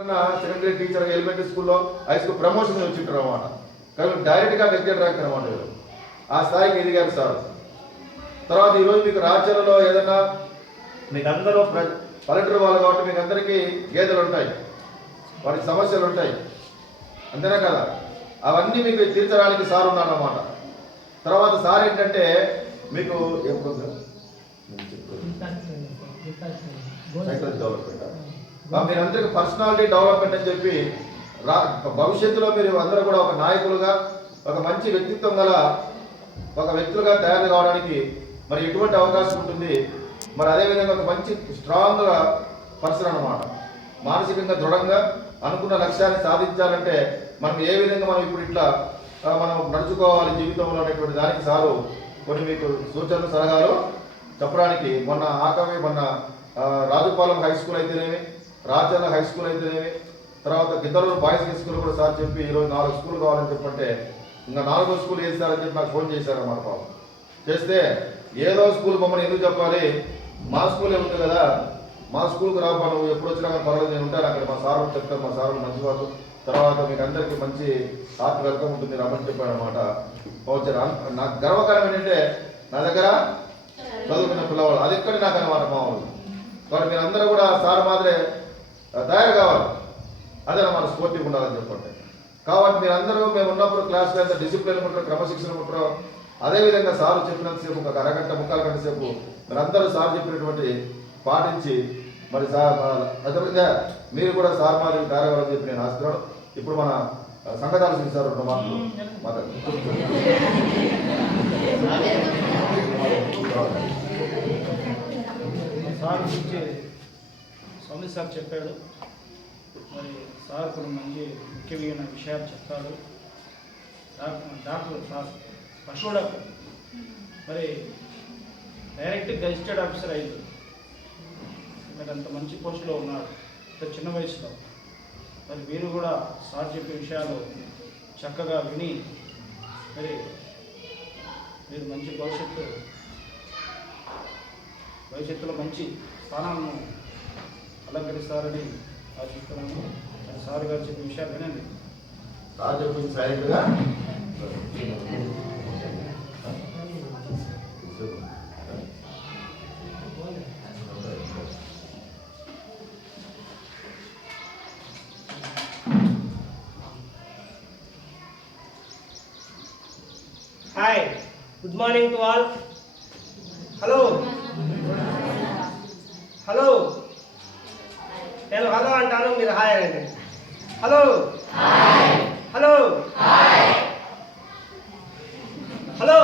Second grade teacher elementary స్కూల్లో high school promotion వచ్చింటారు అనమాట. కానీ డైరెక్ట్గా నెగ్లెక్ట్ ర్యాంక్ అనమాట. ఆ స్థాయికి ఎదిగారు సార్. తర్వాత ఈరోజు మీకు రాజ్యాలలో ఏదైనా మీకు అందరూ పల్లెటూరు వాళ్ళు కాబట్టి మీకు అందరికీ గేదెలు ఉంటాయి, వారికి సమస్యలు ఉంటాయి, అంతేనా కదా? అవన్నీ మీకు తీర్చడానికి సార్ ఉన్నాడు అన్నమాట. తర్వాత సార్ ఏంటంటే మీకు మీరందరికీ పర్సనాలిటీ డెవలప్మెంట్ అని చెప్పి భవిష్యత్తులో మీరు అందరూ కూడా ఒక నాయకులుగా, ఒక మంచి వ్యక్తిత్వం గల ఒక వ్యక్తులుగా తయారు కావడానికి మరి ఎటువంటి అవకాశం ఉంటుంది. మరి అదేవిధంగా ఒక మంచి స్ట్రాంగ్ పర్సన్ అన్నమాట. మానసికంగా దృఢంగా అనుకున్న లక్ష్యాన్ని సాధించాలంటే మనం ఏ విధంగా మనం ఇప్పుడు ఇట్లా మనం నడుచుకోవాలి జీవితంలో అనేటువంటి దానికి సారు కొన్ని మీకు సూచనలు సలహాలు చెప్పడానికి మొన్న రాజుపాలెం హై స్కూల్ అయితేనేమి, రాజ్యాల హై స్కూల్ అయితేనేమి, తర్వాత గిద్దలూరు బాయ్స్ హై స్కూల్ కూడా సార్ చెప్పి ఈరోజు 4 స్కూల్ కావాలని చెప్పంటే ఇంకా 4వ స్కూల్ వేస్తారని చెప్పి నాకు ఫోన్ చేశారన్నమాట. పాపం చేస్తే ఏదో స్కూల్ మమ్మల్ని ఎందుకు చెప్పాలి, మా స్కూలే ఉంది కదా, మా స్కూల్కి రాబా, నువ్వు ఎప్పుడు వచ్చినా కానీ పర్వాలేదు, నేను ఉంటాను అక్కడ, మా సార్ చెప్తాను, మా సార్ మంచి వాళ్ళు, తర్వాత మీకు అందరికీ మంచి హార్ట్ వెల్కమ్ ఉంటుంది రమ్మని చెప్పాడు అనమాట. నాకు గర్వకారం ఏంటంటే నా దగ్గర చదువుకున్న పిల్లవాళ్ళు అది ఎక్కడి నాకు అనమాట మా వాళ్ళు. కాబట్టి మీరు అందరూ కూడా సార్ మాదిరే తయారు కావాలి, అదే మన స్ఫూర్తిగా ఉండాలని చెప్పండి. కాబట్టి మీరు అందరూ మేము ఉన్నప్పుడు క్లాస్లో ఎంత డిసిప్లిన్ ఉంటారో, క్రమశిక్షణ ఉంటారో, అదేవిధంగా సార్ చెప్పినంతసేపు ఒక అరగంట 3/4 గంట సేపు మీరందరూ సార్ చెప్పినటువంటి పాటించి మరి సార్ అదేవిధంగా మీరు కూడా సార్ మాదిరి తయారవ్వాలని చెప్పి నేను ఆశిస్తున్నాను. ఇప్పుడు మన సంగతాలు చూసారు 2 మాటలు సార్ గురించి స్వామి సార్ చెప్పాడు. మరి సార్ కొన్ని మంచి ముఖ్యమైన విషయాలు చెప్తాడు. డాక్టర్ సార్ పశువు డాక్టర్, మరి డైరెక్ట్ గెజిటెడ్ ఆఫీసర్ అయ్యింది. మరి అంత మంచి పోస్టులో ఉన్నారు ఇంత చిన్న వయసులో. మరి మీరు కూడా సార్ చెప్పే విషయాలు చక్కగా విని మరి మీరు మంచి భవిష్యత్తులో మంచి స్థానాలను అలంకరిస్తారని ఆశిస్తున్నాను. మరి సార్ గారు చెప్పే విషయాలు వినండి. సార్ చెప్పిన సైడ్గా Hi, good morning to all. Hello. Hello. నేను హలో అంటాను, మీరు హాయ్ అనండి. హలో. హలో. హలో.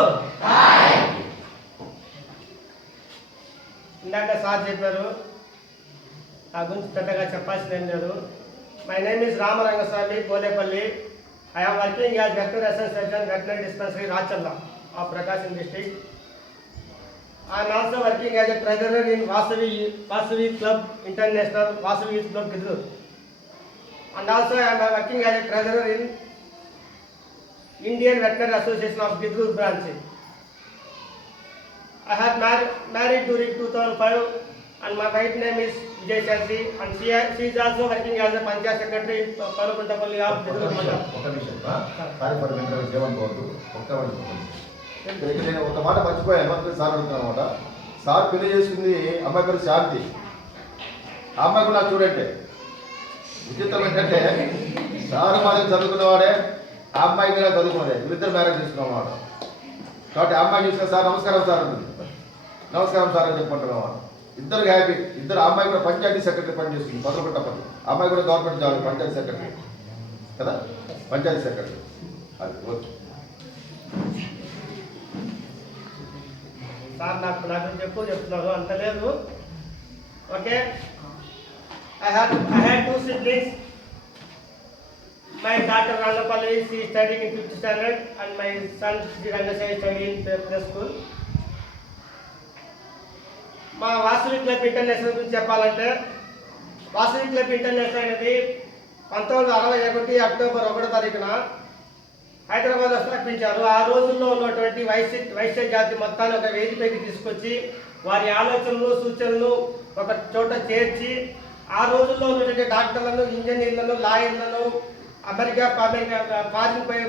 ఇందాక సార్ చెప్పారు, నా గురించి పెద్దగా చెప్పాల్సింది ఏం లేదు. My name is Ramarangaswamy Bolepalli. I am working as veterinary assistant surgeon, veterinary dispensary, Rachalla of Prakasam district. I am also working as a treasurer in Vasavi Club International, Vasavi Youth Club, Giddur. And also I am working as a treasurer in Indian Veterinary Association of Giddur branch. I have married during 2005 and my wife name is Vijay Chansi and she is also working as a Panchayat secretary in Palukuntapalli of Giddur Mandal. నేను ఒక మాట మర్చిపోయాను, sir అడుగుతున్నా అనమాట. Sir పెళ్లి చేసుకుంది అమ్మాయి పేరు శాంతి. ఆ అమ్మాయి కూడా నాకు చూడండి విచిత్రం ఏంటంటే సార్ మాది చదువుకున్నవాడే, ఆ అమ్మాయి మీద చదువుకున్నదే, వీళ్ళిద్దరు మ్యారేజ్ చేసుకున్నమాట. కాబట్టి ఆ అమ్మాయి చూసిన సార్ నమస్కారం సార్ అంటుంది, నమస్కారం సార్ అని చెప్పుకుంటున్నమాట. ఇద్దరు హ్యాపీ. ఇద్దరు అమ్మాయి కూడా పంచాయతీ సెక్రటరీ పనిచేస్తుంది పదకొండపల్లి. అమ్మాయి కూడా గవర్నమెంట్ జాబ్, పంచాయతీ సెక్రటరీ కదా, పంచాయతీ సెక్రటరీ. అది ఓకే సార్ నాకు చెప్తున్నారు అంత లేదు. Okay, I had 2 siblings. My daughter Rangapalli, she is studying in 5th standard and my son Rangasai is studying in plus school. మా వాసవి క్లబ్ ఇంటర్నేషనల్ గురించి చెప్పాలంటే, వాసవి క్లబ్ ఇంటర్నేషనల్ అనేది 1961 అక్టోబర్ 1వ తారీఖున హైదరాబాద్లో స్థాపించారు. ఆ రోజుల్లో ఉన్నటువంటి వైశ్య జాతి మొత్తాన్ని ఒక వేదికపైకి తీసుకొచ్చి వారి ఆలోచనలు సూచనలు ఒక చోట చేర్చి ఆ రోజుల్లో ఉన్నటువంటి డాక్టర్లను, ఇంజనీర్లను, లాయర్లను, ఫారిన్ పోయే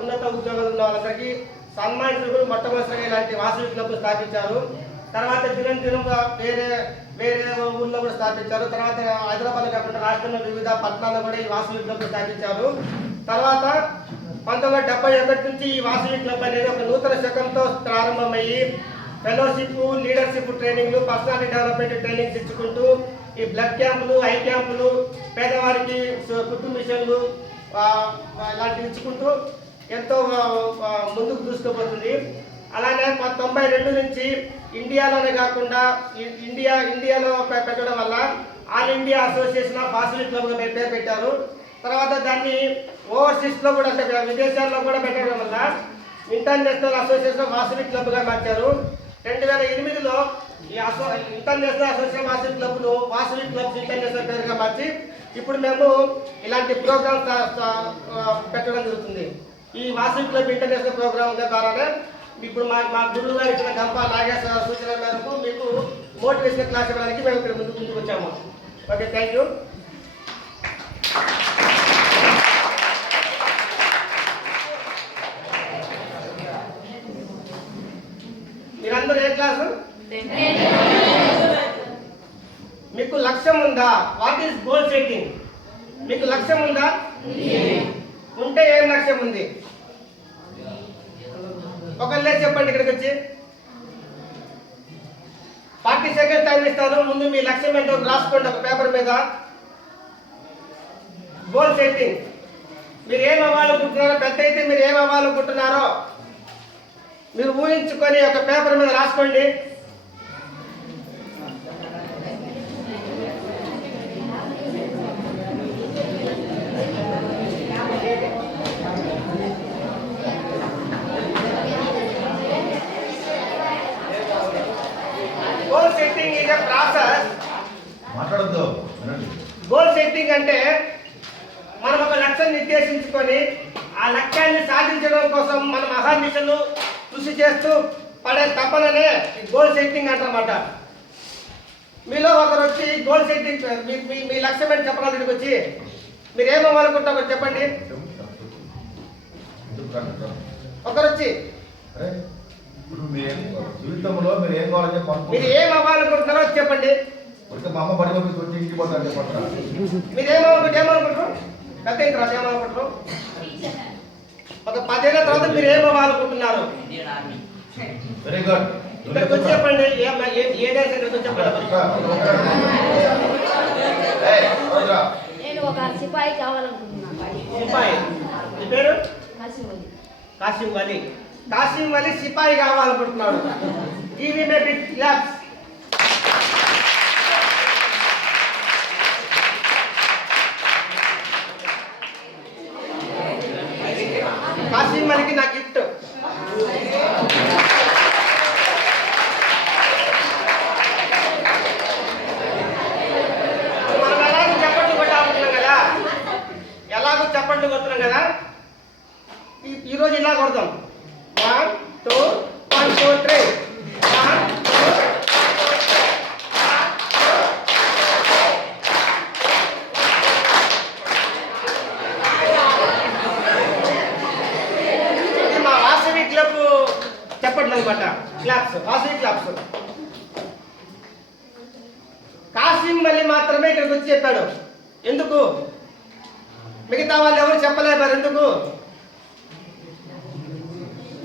ఉన్నత ఉద్యోగాలు ఉన్న వాళ్ళందరికీ సన్మానించడం మొట్టమొదటిగా ఇలాంటి వాసవి క్లబ్ స్థాపించారు. తర్వాత దినం వేరే వేరే ఊళ్ళో కూడా స్థాపించారు. తర్వాత హైదరాబాద్ కాకుండా రాష్ట్రంలో వివిధ పట్టణాల్లో కూడా ఈ వాసవి క్లబ్ స్థాపించారు. తర్వాత 1971 నుంచి ఈ వాసవి క్లబ్ అనేది ఒక నూతన శకంతో ప్రారంభమయ్యి ఫెలోషిప్, లీడర్షిప్ ట్రైనింగ్లు, పర్సనాలిటీ డెవలప్మెంట్ ట్రైనింగ్స్ ఇచ్చుకుంటూ ఈ బ్లడ్ క్యాంపులు, ఐ క్యాంపులు, పేదవారికి కుట్టు మిషన్లు ఇలాంటివి ఇచ్చుకుంటూ ఎంతో ముందుకు దూసుకుపోతుంది. అలానే 92 నుంచి ఇండియాలోనే కాకుండా ఇండియాలో పెట్టడం వల్ల all India association of Vasavi క్లబ్గా పేరు పెట్టారు. తర్వాత దాన్ని ఓవర్సీస్లో కూడా అంటే విదేశాల్లో కూడా పెట్టడం వల్ల ఇంటర్నేషనల్ అసోసియేషన్ ఆఫ్ వాసవి క్లబ్గా మార్చారు. 2008లో ఈ ఇంటర్నేషనల్ అసోసియేషన్ వాసవి క్లబ్ను వాసవి క్లబ్స్ ఇంటర్నేషనల్ పేరుగా మార్చి ఇప్పుడు మేము ఇలాంటి ప్రోగ్రామ్స్ పెట్టడం జరుగుతుంది. ఈ వాసవి క్లబ్ ఇంటర్నేషనల్ ప్రోగ్రామ్ ద్వారానే ఇప్పుడు మా గురువు గారు ఇచ్చిన గంప నాగేశ్వర సూచన మేరకు మీకు మోటివేషన్ క్లాస్ ఇవ్వడానికి మేము ఇక్కడ ముందుకు వచ్చాము. Okay, thank you. మీరందరూ ఏ క్లాసు? మీకు లక్ష్యం ఉందా? What is goal setting? మీకు లక్ష్యం ఉందా? ఉంటే ఏం లక్ష్యం ఉంది? ఒకళ్ళే చెప్పండి. ఇక్కడికి వచ్చి 40 సెకండ్స్ టైం ఇస్తాను. ముందు మీ లక్ష్యం ఏంటో రాసుకోండి ఒక పేపర్ మీద. Goal setting. మీరు ఏం అవ్వాలనుకుంటున్నారో, పెద్ద అయితే మీరు ఏం అవ్వాలనుకుంటున్నారో మీరు ఊహించుకొని ఒక పేపర్ మీద రాసుకోండి. Goal setting is a process. మాట్లాడద్దు. గోల్ సెట్టింగ్ అంటే మనం ఒక లక్ష్యం నిర్దేశించుకొని ఆ లక్ష్యాన్ని సాధించడం కోసం మనం అహర్నిశలు కృషి చేస్తూ పడే తపననే గోల్ సెట్టింగ్ అంటారన్నమాట. మీలో ఒకరు వచ్చి గోల్ సెట్టింగ్ మీ లక్ష్యం ఏంటి చెప్పాలి. ఇక్కడికి వచ్చి మీరు ఏమవ్వాలనుకుంటారో చెప్పండి. ఒకరు వచ్చి జీవితంలో మీరు ఏం కావాలని మీరు ఏం అవ్వాలనుకుంటున్నారో చెప్పండి. మా అమ్మ పడి పంపిస్తే వచ్చి ఇంటికి పోతాను చెప్పంటారా? మీరు ఏమనుకుంటారు? పెద్ద తర్వాత ఏమనుకుంటారు? ఒక 10 ఏళ్ళ తర్వాత మీరు ఏమవ్వాలనుకుంటున్నారు? Very good. ఇక్కడికి వచ్చి చెప్పండి. ఏ దేశం ఇక్కడికి చెప్పండి. నేను ఒక సిపాయి కావాలనుకుంటున్నాను. సిపాయి. మీ పేరు? కాశీం వలి. కాశీం వలి సిపాయి కావాలనుకుంటున్నాడు. టీవీ మే బిగ్ క్లాప్స్. కాశీం వలికి నా గిఫ్ట్. మనం ఎలాగో చప్పట్లు కొట్టాలనుకున్నాం కదా, ఈరోజు ఇలా కొడతాం. 1 2 1 2 3. 1 2 మా వాసవి క్లబ్ చెప్పట్లు అనమాట. Claps, Vasavi claps. కాశీం వలి మాత్రమే ఇక్కడికి వచ్చి చెప్పాడు. ఎందుకు? మిగతా వాళ్ళు ఎవరు చెప్పలేరు. ఎందుకు?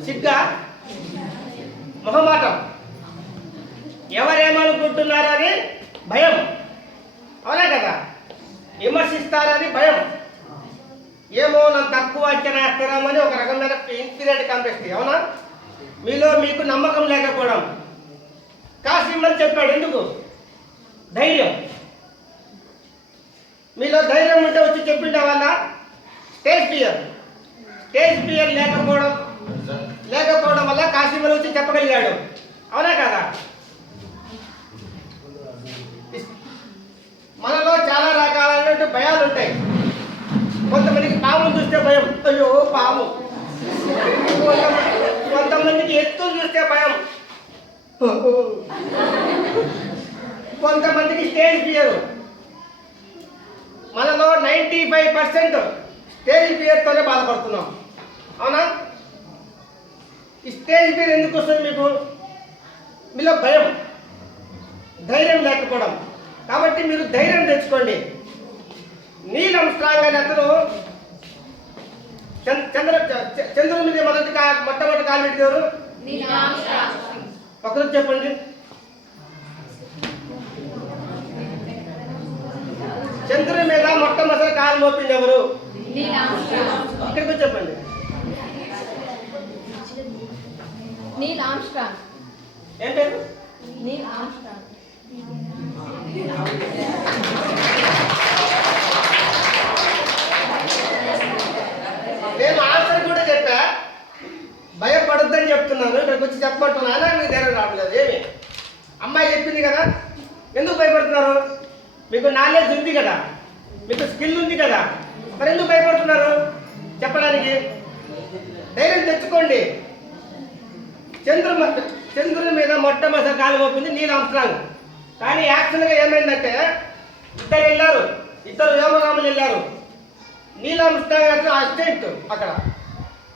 సిగ్గా, మొహమాటం, ఎవరేమనుకుంటున్నారని భయం. అవునా కదా? విమర్శిస్తారని భయం. ఏమో నన్ను తక్కువ అంచనా వేస్తారామని ఒక రకమైన ఇన్ఫీరియారిటీ కాంప్లెక్స్. అవునా? మీలో మీకు నమ్మకం లేకపోవడం. కాశీం వలి చెప్పాడు. ఎందుకు? ధైర్యం. మీలో ధైర్యం ఉంటే వచ్చి చెప్పిండే వాళ్ళ. స్టేజ్ ఫియర్ లేకపోవడం వల్ల కాశీం వలి వచ్చి చెప్పగలిగాడు. అవునా కదా? మనలో చాలా రకాలైన భయాలు ఉంటాయి. కొంతమందికి పామును చూస్తే భయం, అయ్యో పాము. కొంతమందికి ఎత్తులు చూస్తే భయం. కొంతమందికి స్టేజ్ ఫియర్. మనలో 95% స్టేజ్ ఫియర్తోనే బాధపడుతున్నాం. అవునా? ఈ స్టేజ్ ఫియర్ ఎందుకు వస్తుంది మీకు? మీలో భయం, ధైర్యం లేకపోవడం. కాబట్టి మీరు ధైర్యం తెచ్చుకోండి. నీల్ ఆర్మ్స్ట్రాంగ్ అనే అతను చంద్రుని మీద మొట్టమొదటి కాలు పెట్టారు. ఒకరు చెప్పండి. చంద్రుని మీద మొట్టమొదటి కాలు మోపింది ఎవరు? ఇక్కడికి వచ్చి చెప్పండి. నీల్ ఆర్మ్స్ట్రాంగ్. ఏం పేరు? నీల్ ఆర్మ్స్ట్రాంగ్. నేను ఆన్సర్ కూడా చెప్పా, భయపడొద్దని చెప్తున్నాను. ఇక్కడికి వచ్చి చెప్పమంటున్నానా? మీకు ధైర్యం రావట్లేదు. ఏమి అమ్మాయి చెప్పింది కదా, ఎందుకు భయపడుతున్నారు? మీకు నాలెడ్జ్ ఉంది కదా, మీకు స్కిల్ ఉంది కదా, మరి ఎందుకు భయపడుతున్నారు చెప్పడానికి? ధైర్యం తెచ్చుకోండి. చంద్రుని మీద మొట్టమొదటి కాలు మోపింది నీల్ ఆర్మ్స్ట్రాంగ్. కానీ యాక్చువల్గా ఏమైందంటే ఇద్దరు వెళ్ళారు, ఇద్దరు వ్యోమగాములు వెళ్ళారు. నీల్ ఆర్మ్స్ట్రాంగ్ అతను అసిస్టెంట్ అక్కడ,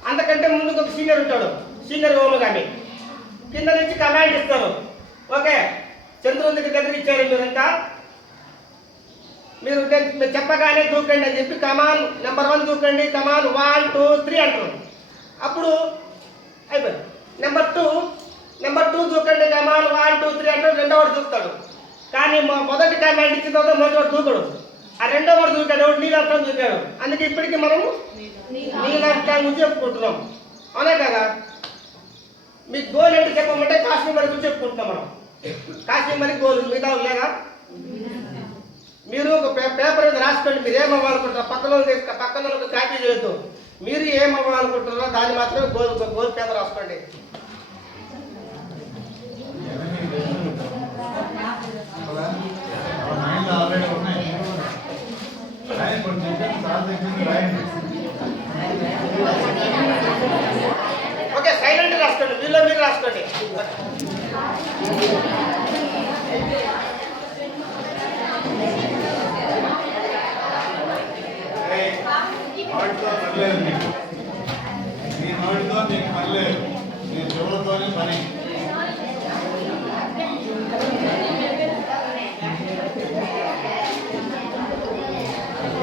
అంతకంటే ముందుకు ఒక సీనియర్ ఉంటాడు, సీనియర్ వ్యోమగామి. కింద నుంచి కమాండ్ ఇస్తారు. ఓకే, చంద్రునికి దగ్గర ఇచ్చారు మీరంతా, మీరు చెప్పగానే దూకండి అని చెప్పి కమాన్ నెంబర్ 1 దూకండి, కమాన్ 1 2 3 అంటారు. అప్పుడు అయిపోయింది. నెంబర్ 2 దూకండి, కమాన్ 1 2 3 అంటారు. రెండోవాడు దూకుతాడు. కానీ మొదటి కమాండ్ ఇచ్చిన తర్వాత మొదటి దూకడు. ఆ రెండో వాడు దూకాడు, నీల్ ఆర్మ్స్ట్రాంగ్ దూకాడు. అందుకే ఇప్పటికీ మనము నీల్ ఆర్మ్స్ట్రాంగ్ గురించి చెప్పుకుంటున్నాం. అవునా కదా? మీ గోల్ ఏంటి చెప్పమంటే కాశ్మీర్ గురించి చెప్పుకుంటున్నాం మనం. కాశ్మీర్ గోల్ మిగతా లేదా? మీరు ఒక పేపర్ మీద రాసుకోండి. మీరు ఏమవ్వాలనుకుంటారో పక్కన కాపీ చేయొద్దు. మీరు ఏమవ్వాలనుకుంటారో దాన్ని మాత్రమే గోల్ పేపర్ రాసుకోండి. ఓకే, సైలెంట్ రాసుకోండి. వీళ్ళు మీరు రాసుకోండి. నీ నోటితో నీకు పని లేదు, నీ చెవులతోనే పని.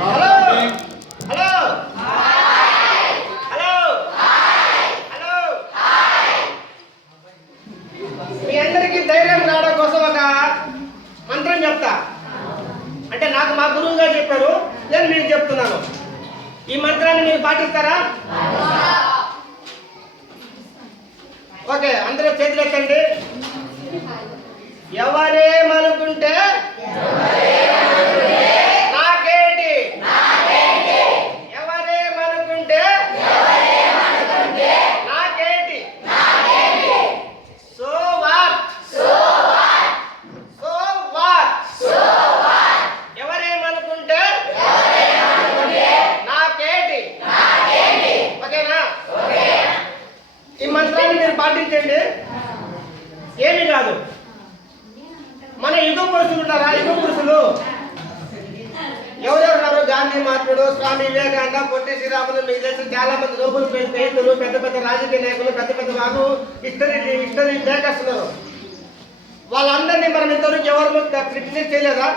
హలో హలో హలో హలో, మీ అందరికీ ధైర్యం రావడం కోసం ఒక మంత్రం చెప్తా. అంటే నాకు మా గురువు గారు చెప్పారు, నేను మీకు చెప్తున్నాను. ఈ మంత్రాన్ని మీరు పాటిస్తారా? ఓకే, అందరూ చేతులు ఎత్తండి. ఎవరేమనుకుంటే నాకేంటి, ఎవరేమనుకుంటే నాకేంటి, సో వాట్, ఎవరేమనుకుంటే నాకేంటి. ఓకేనా? ఈ మంత్రాన్ని మీరు పాటించండి. ఏమి కాదు. మన యుగ పురుషులు ఉన్నారా? యుగ పురుషులు ఎవరెవరున్నారు? గాంధీ మహాత్ముడు, స్వామి వివేకానంద, పొట్టి శ్రీరాములు, మీకు తెలిసిన చాలా మంది నోబెల్ ప్రైజ్ గ్రహీతలు, పెద్ద పెద్ద రాజకీయ నాయకులు, పెద్ద పెద్ద వాళ్ళు, హిస్టరీ మేకర్స్ ఉన్నారు. వాళ్ళందరినీ మనం ఇంతవరకు ఎవరు క్రిటిసైజ్ చేయలేదా?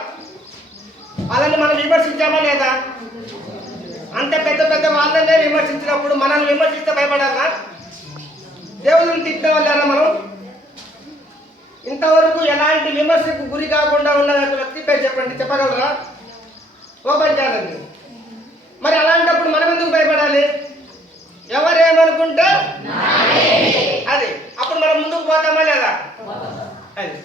వాళ్ళని మనం విమర్శించామా లేదా? అంత పెద్ద పెద్ద వాళ్ళనే విమర్శించినప్పుడు మనల్ని విమర్శిస్తే భయపడాలా? దేవుళ్ళని తిట్టిన వాళ్ళారా మనం? ఇంతవరకు ఎలాంటి విమర్శకు గురి కాకుండా ఉన్న వ్యక్తి పేరు చెప్పండి, చెప్పగలరా? Open challenge. మరి అలాంటప్పుడు మనం ఎందుకు భయపడాలి? ఎవరేమనుకుంటే అది, అప్పుడు మనం ముందుకు పోతామా లేదా? అది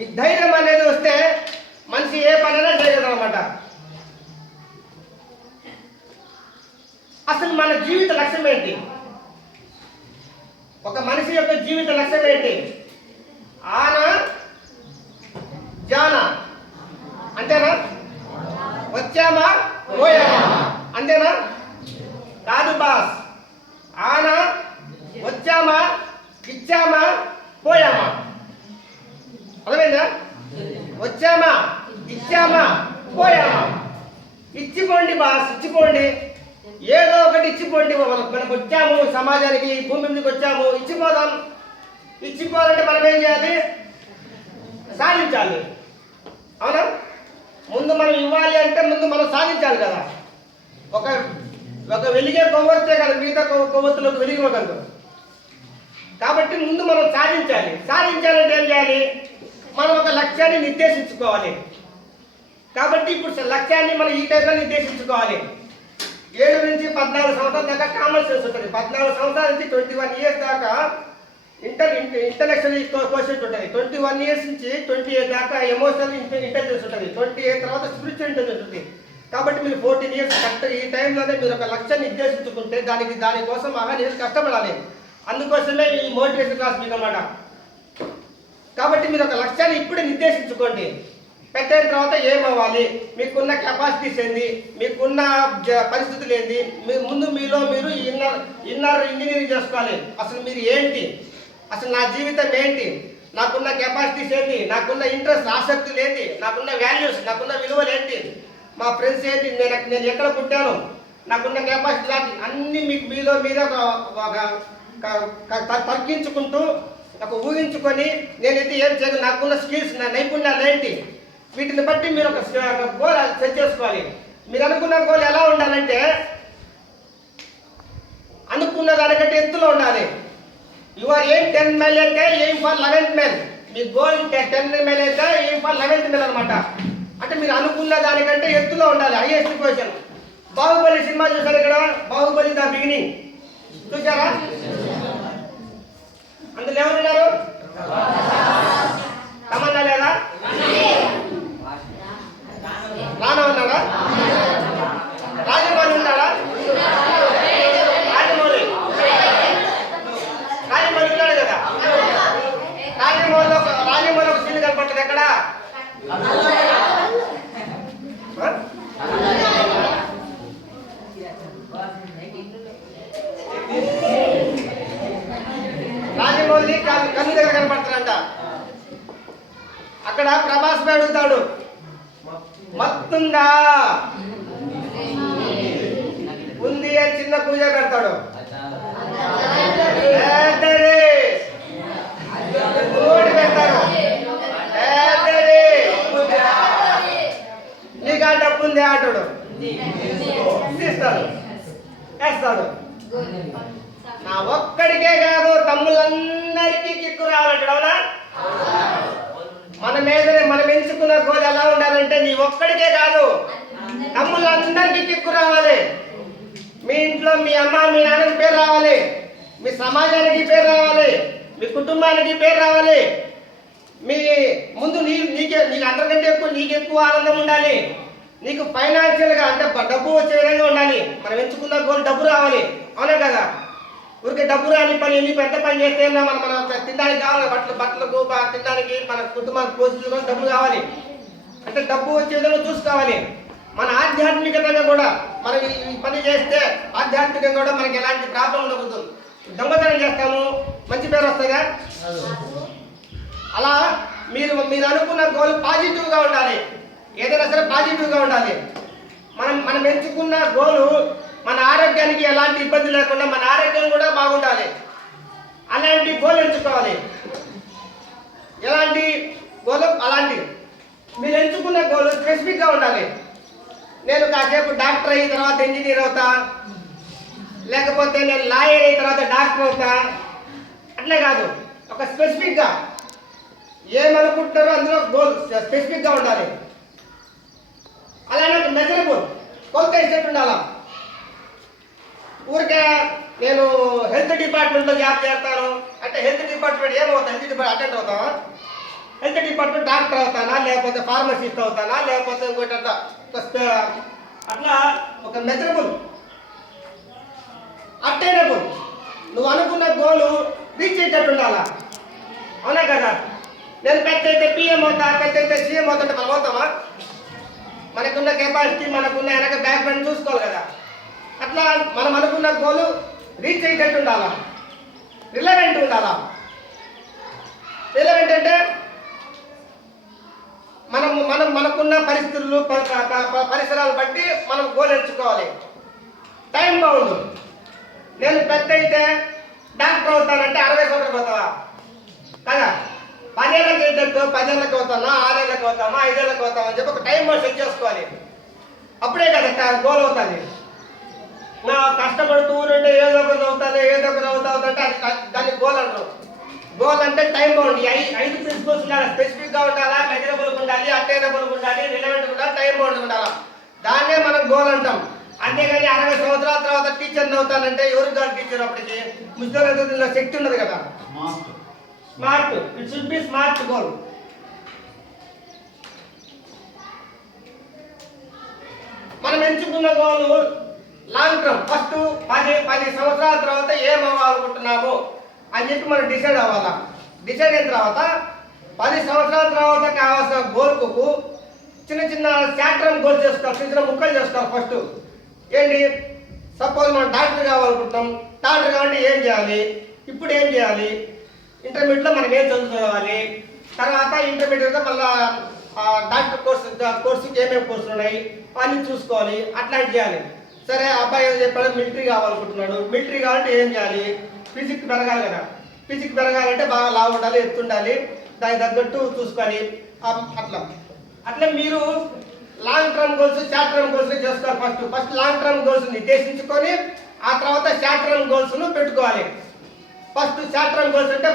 ఈ ధైర్యం అనేది వస్తే మనిషి ఏ పనైనా చేయగలరు అనమాట. అసలు మన జీవిత లక్ష్యం ఏంటి? ఒక మనిషి యొక్క జీవిత లక్ష్యం ఏంటి? ఆనా జానా అంతేనా? వచ్చామా పోయామా అంతేనా? కాదు బాస్. ఆనా వచ్చామా, ఇచ్చామా, పోయామా. అర్థమైందా? వచ్చామా, ఇచ్చామా, పోయామా. ఇచ్చిపోండి బాస్, ఇచ్చిపోండి, ఏదో ఒకటి ఇచ్చిపోండి. మనకు వచ్చాము సమాజానికి, భూమి మీదకి వచ్చాము, ఇచ్చిపోదాం. ఇచ్చిపోవాలంటే మనం ఏం చేయాలి? సాధించాలి. అవునా? ముందు మనం ఇవ్వాలి అంటే ముందు మనం సాధించాలి కదా. ఒక ఒక వెలిగే కొవ్వొత్తే కదా మిగతా కొవ్వొత్తులకు వెలిగివ్వగలదు. కాబట్టి ముందు మనం సాధించాలి. సాధించాలంటే ఏం చేయాలి? మనం ఒక లక్ష్యాన్ని నిర్దేశించుకోవాలి. కాబట్టి ఇప్పుడు లక్ష్యాన్ని మనం ఈ టైంలో నిర్దేశించుకోవాలి. 7 నుంచి 14 సంవత్సరాల దాకా కామన్ సెన్స్ ఉంటుంది. 14 సంవత్సరాల నుంచి 21 ఇయర్స్ దాకా ఇంటలెక్చువల్ కోషెంట్ ఉంటుంది. 21 ఇయర్స్ నుంచి 28 దాకా ఎమోషనల్ ఇంటెలిజెన్స్ ఉంటుంది. 28 తర్వాత స్పిరిచువల్ ఇంటెలిజెన్స్ ఉంటుంది. కాబట్టి మీరు 14 ఇయర్స్ కరెక్ట్ ఈ టైంలోనే మీరు ఒక లక్ష్యాన్ని నిర్దేశించుకుంటే దానికోసం మీరు కష్టపడాలి. అందుకోసమే ఈ మోటివేషన్ క్లాస్ మీకు అన్నమాట. కాబట్టి మీరు ఒక లక్ష్యాన్ని ఇప్పుడే నిర్దేశించుకోండి. పెట్టిన తర్వాత ఏమవ్వాలి, మీకున్న కెపాసిటీస్ ఏంది, మీకున్న పరిస్థితులు ఏంది, ముందు మీలో మీరు ఇన్నర్ ఇంజనీరింగ్ చేసుకోవాలి. అసలు మీరు ఏంటి, అసలు నా జీవితం ఏంటి, నాకున్న కెపాసిటీస్ ఏంటి, నాకున్న ఇంట్రెస్ట్ ఆసక్తులు ఏంటి, నాకున్న వాల్యూస్, నాకున్న విలువలు ఏంటి, మా ఫ్రెండ్స్ ఏంటి, నేను ఎక్కడ పుట్టాను, నాకున్న కెపాసిటీ లాంటి అన్నీ మీకు మీలో మీరే తర్కించుకుంటూ ఒక ఊహించుకొని నేనైతే ఏం చేయను, నాకున్న స్కిల్స్, నా నైపుణ్యాలు ఏంటి, వీటిని బట్టి మీరు ఒక గోల్ సెట్ చేసుకోవాలి. మీరు అనుకున్న గోల్ ఎలా ఉండాలంటే అనుకున్న దానికంటే ఎత్తులో ఉండాలి. యువర్ ఎయిమ్ 10 మైల్ అయితే aim for 11th mile. Me goal 10 mile అయితే ఎయిమ్ ఫర్ 11th మైల్ అనమాట. అంటే మీరు అనుకున్న దానికంటే ఎత్తులో ఉండాలి, హైయెస్ట్ పొజిషన్. బాహుబలి సినిమా చూసారు ఇక్కడ, బాహుబలి ద బిగినింగ్ చూసారా? అందులో ఎవరున్నారు? తమన్నా లేదా? రానా ఉన్నాడా? రాజమౌళి ఉన్నాడా? రాజమౌళి ఉన్నాడు కదా. రాజమౌళి ఒక సీన్ కనపడుతుంది ఎక్కడ? రాజమౌళి కన్ను దగ్గర కనపడుతున్నాడంట. అక్కడ ప్రభాస్ అడుగుతాడు, మత్తుందా? ఉంది అని చిన్న పూజ పెడతాడు. పెడతారు నీకు ఆ డబ్బు ఉంది ఆటాడు, తీస్తాడు, వేస్తాడు. నా ఒక్కడికే కాదు తమ్ముళ్ళందరికీ కిక్కు రావాలంటాడు. అవునా? మనం ఎంచుకున్న గోల్ ఎలా ఉండాలంటే నీ ఒక్కడికే కాదు తమ్ముళ్ళందరికీ కిక్కు రావాలి. మీ ఇంట్లో మీ అమ్మ మీ నాన్నకి పేరు రావాలి, మీ సమాజానికి పేరు రావాలి, మీ కుటుంబానికి పేరు రావాలి. మీ ముందు నీకు అందరికంటే నీకు ఎక్కువ ఆనందం ఉండాలి. నీకు ఫైనాన్షియల్గా అంటే డబ్బు వచ్చే విధంగా ఉండాలి. మనం ఎంచుకున్న గోల్ డబ్బు రావాలి. అవునా కదా? ఊరికే డబ్బు రాని పని నీకు ఎంత పని చేస్తే మనం తినడానికి కావాలి, బట్టలకు తినడానికి, మన కుటుంబానికి పోషించుకోవడానికి డబ్బులు కావాలి. అంటే డబ్బు వచ్చే విధంగా చూసుకోవాలి. మన ఆధ్యాత్మికతగా కూడా మనం ఈ పని చేస్తే ఆధ్యాత్మికంగా కూడా మనకి ఎలాంటి ప్రాబ్లం ఉండకూడదు. దొంగతనం చేస్తాము, మంచి పేరు వస్తుందా? అలా మీరు అనుకున్న గోల్ పాజిటివ్గా ఉండాలి. ఏదైనా సరే పాజిటివ్గా ఉండాలి. మనం ఎంచుకున్న గోలు మన ఆరోగ్యానికి ఎలాంటి ఇబ్బంది లేకుండా మన ఆరోగ్యం కూడా బాగుండాలి. అలాంటి గోల్ ఎంచుకోవాలి. ఎలాంటి గోల్? అలాంటి మీరు ఎంచుకున్న గోల్ స్పెసిఫిక్గా ఉండాలి. నేను కాసేపు డాక్టర్ అయిన తర్వాత ఇంజనీర్ అవుతా, లేకపోతే నేను లాయర్ అయిన తర్వాత డాక్టర్ అవుతా, అట్లే కాదు. ఒక స్పెసిఫిక్గా ఏమనుకుంటారో అందులో గోల్ స్పెసిఫిక్గా ఉండాలి. అలానే ఒక మెజరబుల్ కొలత ఇచ్చేట్టు ఉండాలా. ఊరికే నేను హెల్త్ డిపార్ట్మెంట్లో జాబ్ చేస్తాను అంటే హెల్త్ డిపార్ట్మెంట్ ఏమవుతా? హెల్త్ డిపార్ట్మెంట్ అటెండ్ అవుతావా? హెల్త్ డిపార్ట్మెంట్ డాక్టర్ అవుతానా, లేకపోతే ఫార్మసిస్ట్ అవుతానా, లేకపోతే ఇంకోటి అట్లా ఒక మెజరబుల్ అటైనబుల్ నువ్వు అనుకున్న గోలు రీచ్ అయ్యేటట్టు ఉండాలా. అవునా కదా? నేను పెద్ద అయితే పిఎం అవుతా, పెద్ద అయితే సీఎం అవుతుంటే మనం అవుతామా? మనకున్న కెపాసిటీ, మనకున్న వెనక బ్యాక్గ్రౌండ్ చూసుకోవాలి కదా. అట్లా మనం అనుకున్న గోలు రీచ్ అయ్యేటట్టు ఉండాలా, రిలవెంట్ ఉండాలా. రిలవెంట్ అంటే మనకున్న పరిస్థితులు పరిసరాలు బట్టి మనం గోల్ ఎంచుకోవాలి. Time bound. నేను పెద్ద అయితే డాక్టర్ అవుతానంటే 60 సంవత్సరాలు అవుతావా కదా? 10 ఏళ్ళకి ఏంటంటే 10 ఏళ్ళకి అవుతానా, 6 ఏళ్ళకి అవుతామా, 5 ఏళ్ళకి అవుతామా అని చెప్పి ఒక టైం బౌండ్ సెట్ చేసుకోవాలి. అప్పుడే కదా గోల్ అవుతుంది. నా కష్టపడుతూ ఉంటే ఏదో ఒకటి అవుతుందంటే అది దాన్ని గోల్ అంటారు. గోల్ అంటే టైం బౌండ్. 5 ప్రిన్సిపల్స్ ఉండాలి. స్పెసిఫిక్గా ఉండాలా, మెజరబుల్గా ఉండాలి, అటైనబుల్గా ఉండాలి, రిలవెంట్గా ఉండాలి, టైం బౌండ్ ఉండాలి. దాన్నే మనం గోల్ అంటాం. అంతేగాని 60 సంవత్సరాల తర్వాత టీచర్ని అవుతానంటే ఎవరు కాదు టీచర్? అప్పటికి ముస్లింల శక్తి ఉన్నది కదా. Smart. It should be smart goal. మనం ఎంచుకున్న గోల్ లాంగ్ టర్మ్. ఫస్ట్ 10 సంవత్సరాల తర్వాత ఏం అవ్వాలనుకుంటున్నాము అని చెప్పి మనం డిసైడ్ అవ్వాలా. డిసైడ్ అయిన తర్వాత 10 సంవత్సరాల తర్వాత కావాల్సిన గోల్కు చిన్న చిన్న శాటర్న్ గోల్స్ చేసుకోవాలి. చిన్న చిన్న ముక్కలు చేసుకోవాలి. ఫస్ట్ ఏంటి? సపోజ్ మనం డాక్టర్ కావాలనుకుంటున్నాం. డాక్టర్ కావాలంటే ఏం చేయాలి? ఇప్పుడు ఏం చేయాలి? ఇంటర్మీడియట్లో మనం ఏం చదువుకోవాలి? తర్వాత ఇంటర్మీడియట్లో మళ్ళీ డాక్టర్ కోర్సుకి ఏమేమి కోర్సులు ఉన్నాయి అన్నీ చూసుకోవాలి. అట్లాంటి చేయాలి. సరే, అబ్బాయి ఏం చెప్పాడు? మిలిటరీ కావాలనుకుంటున్నాడు. మిలిటరీ కావాలంటే ఏం చేయాలి? ఫిజిక్స్ పెరగాలి కదా. ఫిజిక్స్ పెరగాలంటే బాగా లావు ఉండాలి, ఎత్తు ఉండాలి, దానికి తగ్గట్టు చూసుకోవాలి. అట్లా మీరు long term goals, short term goals చేసుకోవాలి. ఫస్ట్ లాంగ్ టర్మ్ గోల్స్ నిర్దేశించుకొని ఆ తర్వాత షార్ట్ టర్మ్ గోల్స్ పెట్టుకోవాలి. ఫస్ట్ షార్ట్ టర్మ్ గోల్స్ అంటే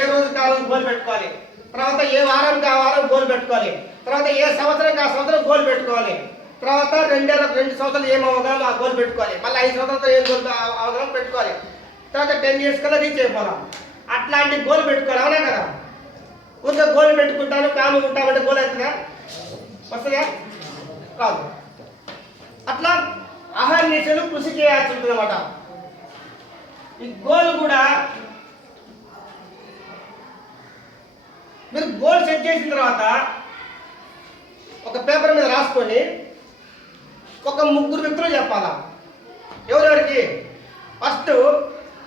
ఏ రోజు కావాలని గోల్ పెట్టుకోవాలి. తర్వాత ఏ వారం కావాలని గోల్ పెట్టుకోవాలి. తర్వాత ఏ సంవత్సరం ఆ సంవత్సరం గోల్ పెట్టుకోవాలి. తర్వాత 2 సంవత్సరాలు ఏం అవ్వగలం ఆ గోల్ పెట్టుకోవాలి. మళ్ళీ 5 సంవత్సరాలతో ఏం గోల్ అవగలం పెట్టుకోవాలి. తర్వాత 10 years కల్లా రీచ్ అయిపోవాలి. అట్లాంటి గోల్ పెట్టుకోవాలి. అవునా కదా? ఊరికే గోల్ పెట్టుకుంటాను కాము ఉంటామంటే గోల్ అవుతుందా? వస్తుందా? కాదు. అట్లా అహర్నిశలు కృషి చేయాల్సి ఉంటుంది అన్నమాట. ఈ గోల్ కూడా మీరు గోల్ సెట్ చేసిన తర్వాత ఒక పేపర్ మీద రాసుకొని ఒక 3 వ్యక్తులు చెప్పాలా. ఎవరెవరికి? ఫస్ట్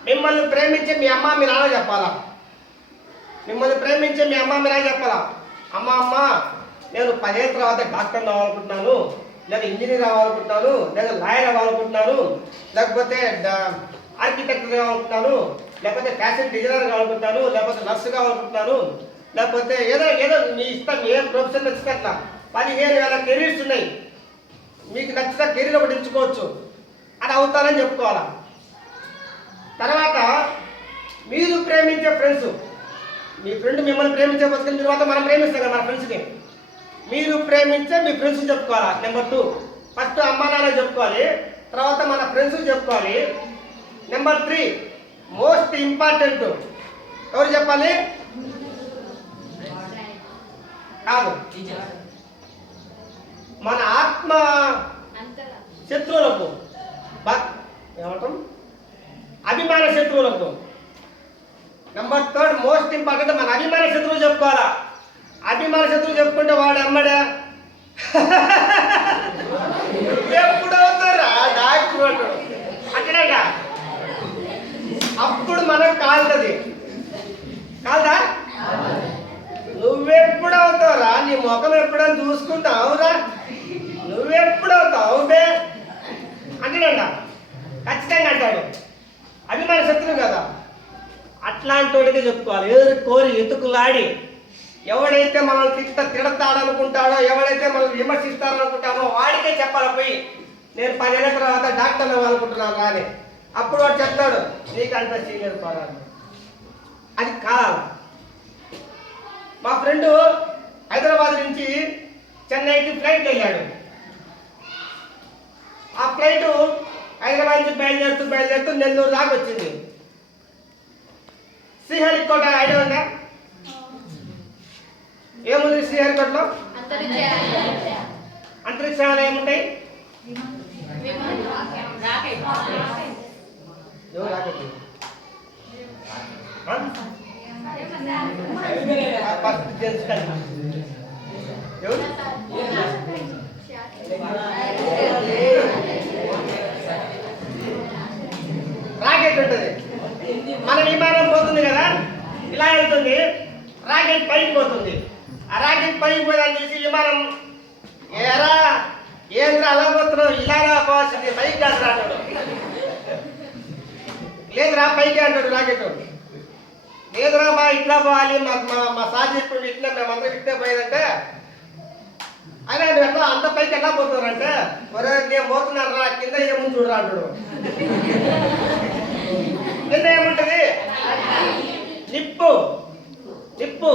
మిమ్మల్ని ప్రేమించే మీ అమ్మ మీ నాన్న చెప్పాలా. మిమ్మల్ని ప్రేమించే మీ అమ్మ మీ నాన్న చెప్పాలా. అమ్మ నేను 10 ఏళ్ళ తర్వాత డాక్టర్ అవ్వాలనుకుంటున్నాను, లేదా ఇంజనీర్ అవ్వాలనుకుంటున్నాను, లేదా లాయర్ అవ్వాలనుకుంటున్నాను, లేకపోతే ఆర్కిటెక్ట్ కావాలనుకుంటున్నాను, లేకపోతే ఫ్యాషన్ డిజైనర్ కావాలనుకుంటున్నాను, లేకపోతే నర్సు కావాలనుకుంటున్నాను, లేకపోతే ఏదో మీ ఇష్టం, ఏ ప్రొఫెషన్ నచ్చితే అట్లా 15,000 కెరీర్స్ ఉన్నాయి. మీకు నచ్చిన కెరీర్ ఒకటి ఎంచుకోవచ్చు. అది అవుతానని చెప్పుకోవాలా. తర్వాత మీరు ప్రేమించే ఫ్రెండ్స్, మీ ఫ్రెండ్ మిమ్మల్ని ప్రేమించే పద్ధతి తర్వాత మనం ప్రేమిస్తాం కదా మన ఫ్రెండ్స్ని. మీరు ప్రేమించే మీ ఫ్రెండ్స్ చెప్పుకోవాలా. నెంబర్ 2 ఫస్ట్ అమ్మ నాన్న చెప్పుకోవాలి. తర్వాత మన ఫ్రెండ్స్ చెప్పుకోవాలి. నెంబర్ 3 మోస్ట్ ఇంపార్టెంట్ ఎవరు చెప్పాలి? కాదు, మన ఆత్మ శత్రువులకు, ఏమంటాం, అభిమాన శత్రువులకు. నెంబర్ 3 మోస్ట్ ఇంపార్టెంట్ మన అభిమాన శత్రువులు చెప్పుకోవాలా. అభిమాన శత్రువులు చెప్పుకుంటే వాడు అమ్మడా ఎప్పుడు అవుతారా డాక్టర్ అంటేట అప్పుడు మనకు కాలుతుంది. కాదా? నువ్వెప్పుడు అవుతావురా? నీ ముఖం ఎప్పుడని చూసుకుంటావురా? నువ్వెప్పుడు అవుతావు బే అంటేనంట. ఖచ్చితంగా అంటాడు. అభిమాన శత్రువు కదా. అట్లాంటి వాడికి చెప్పుకోవాలి. ఎవరు కోరి ఎతుకులాడి ఎవడైతే మనల్ని తిడతాడనుకుంటాడో, ఎవడైతే మనల్ని విమర్శిస్తాడనుకుంటామో వాడికే చెప్పాలి పోయి నేను 10 ఏళ్ళ తర్వాత డాక్టర్ అవ్వాలనుకుంటున్నాను రాని. అప్పుడు వాడు చెప్తాడు నీకంత సీనియర్ పరాడు. అది కాదు. మా ఫ్రెండు హైదరాబాద్ నుంచి చెన్నైకి ఫ్లైట్ వెళ్ళాడు. ఆ ఫ్లైట్ హైదరాబాద్ నుంచి బయలుదేరుతూ నెల్లూరు దాకా వచ్చింది. శ్రీహరికోట ఐడియా ఉందా? ఏముంది శ్రీహరికోటలో? అంతరిక్షాలు ఏముంటాయి? రాకెట్ ఉంటుంది. మన విమానం పోతుంది కదా, ఇలా వెళ్తుంది. రాకెట్ పైకి పోతుంది. ఆ రాకెట్ పైకి పోయాలని చూసి విమానం ఎత్తాల్సింది పైకి కాదు రాడు. లేదురా పైకి అంటాడు రాకెట్. లేదురా మా ఇట్లా పోవాలి, మా సార్ చెప్పిండు ఇట్లా మేమందరం ఇట్లా పోయేదంటే అయినా నువ్వు ఎట్లా అంత పైకి ఎట్లా పోతున్నారంటే ఒరే నేను పోతున్నాను రా కింద ఏముంది చూడరా అంటాడు. కింద ఏముంటది? నిప్పు, నిప్పు,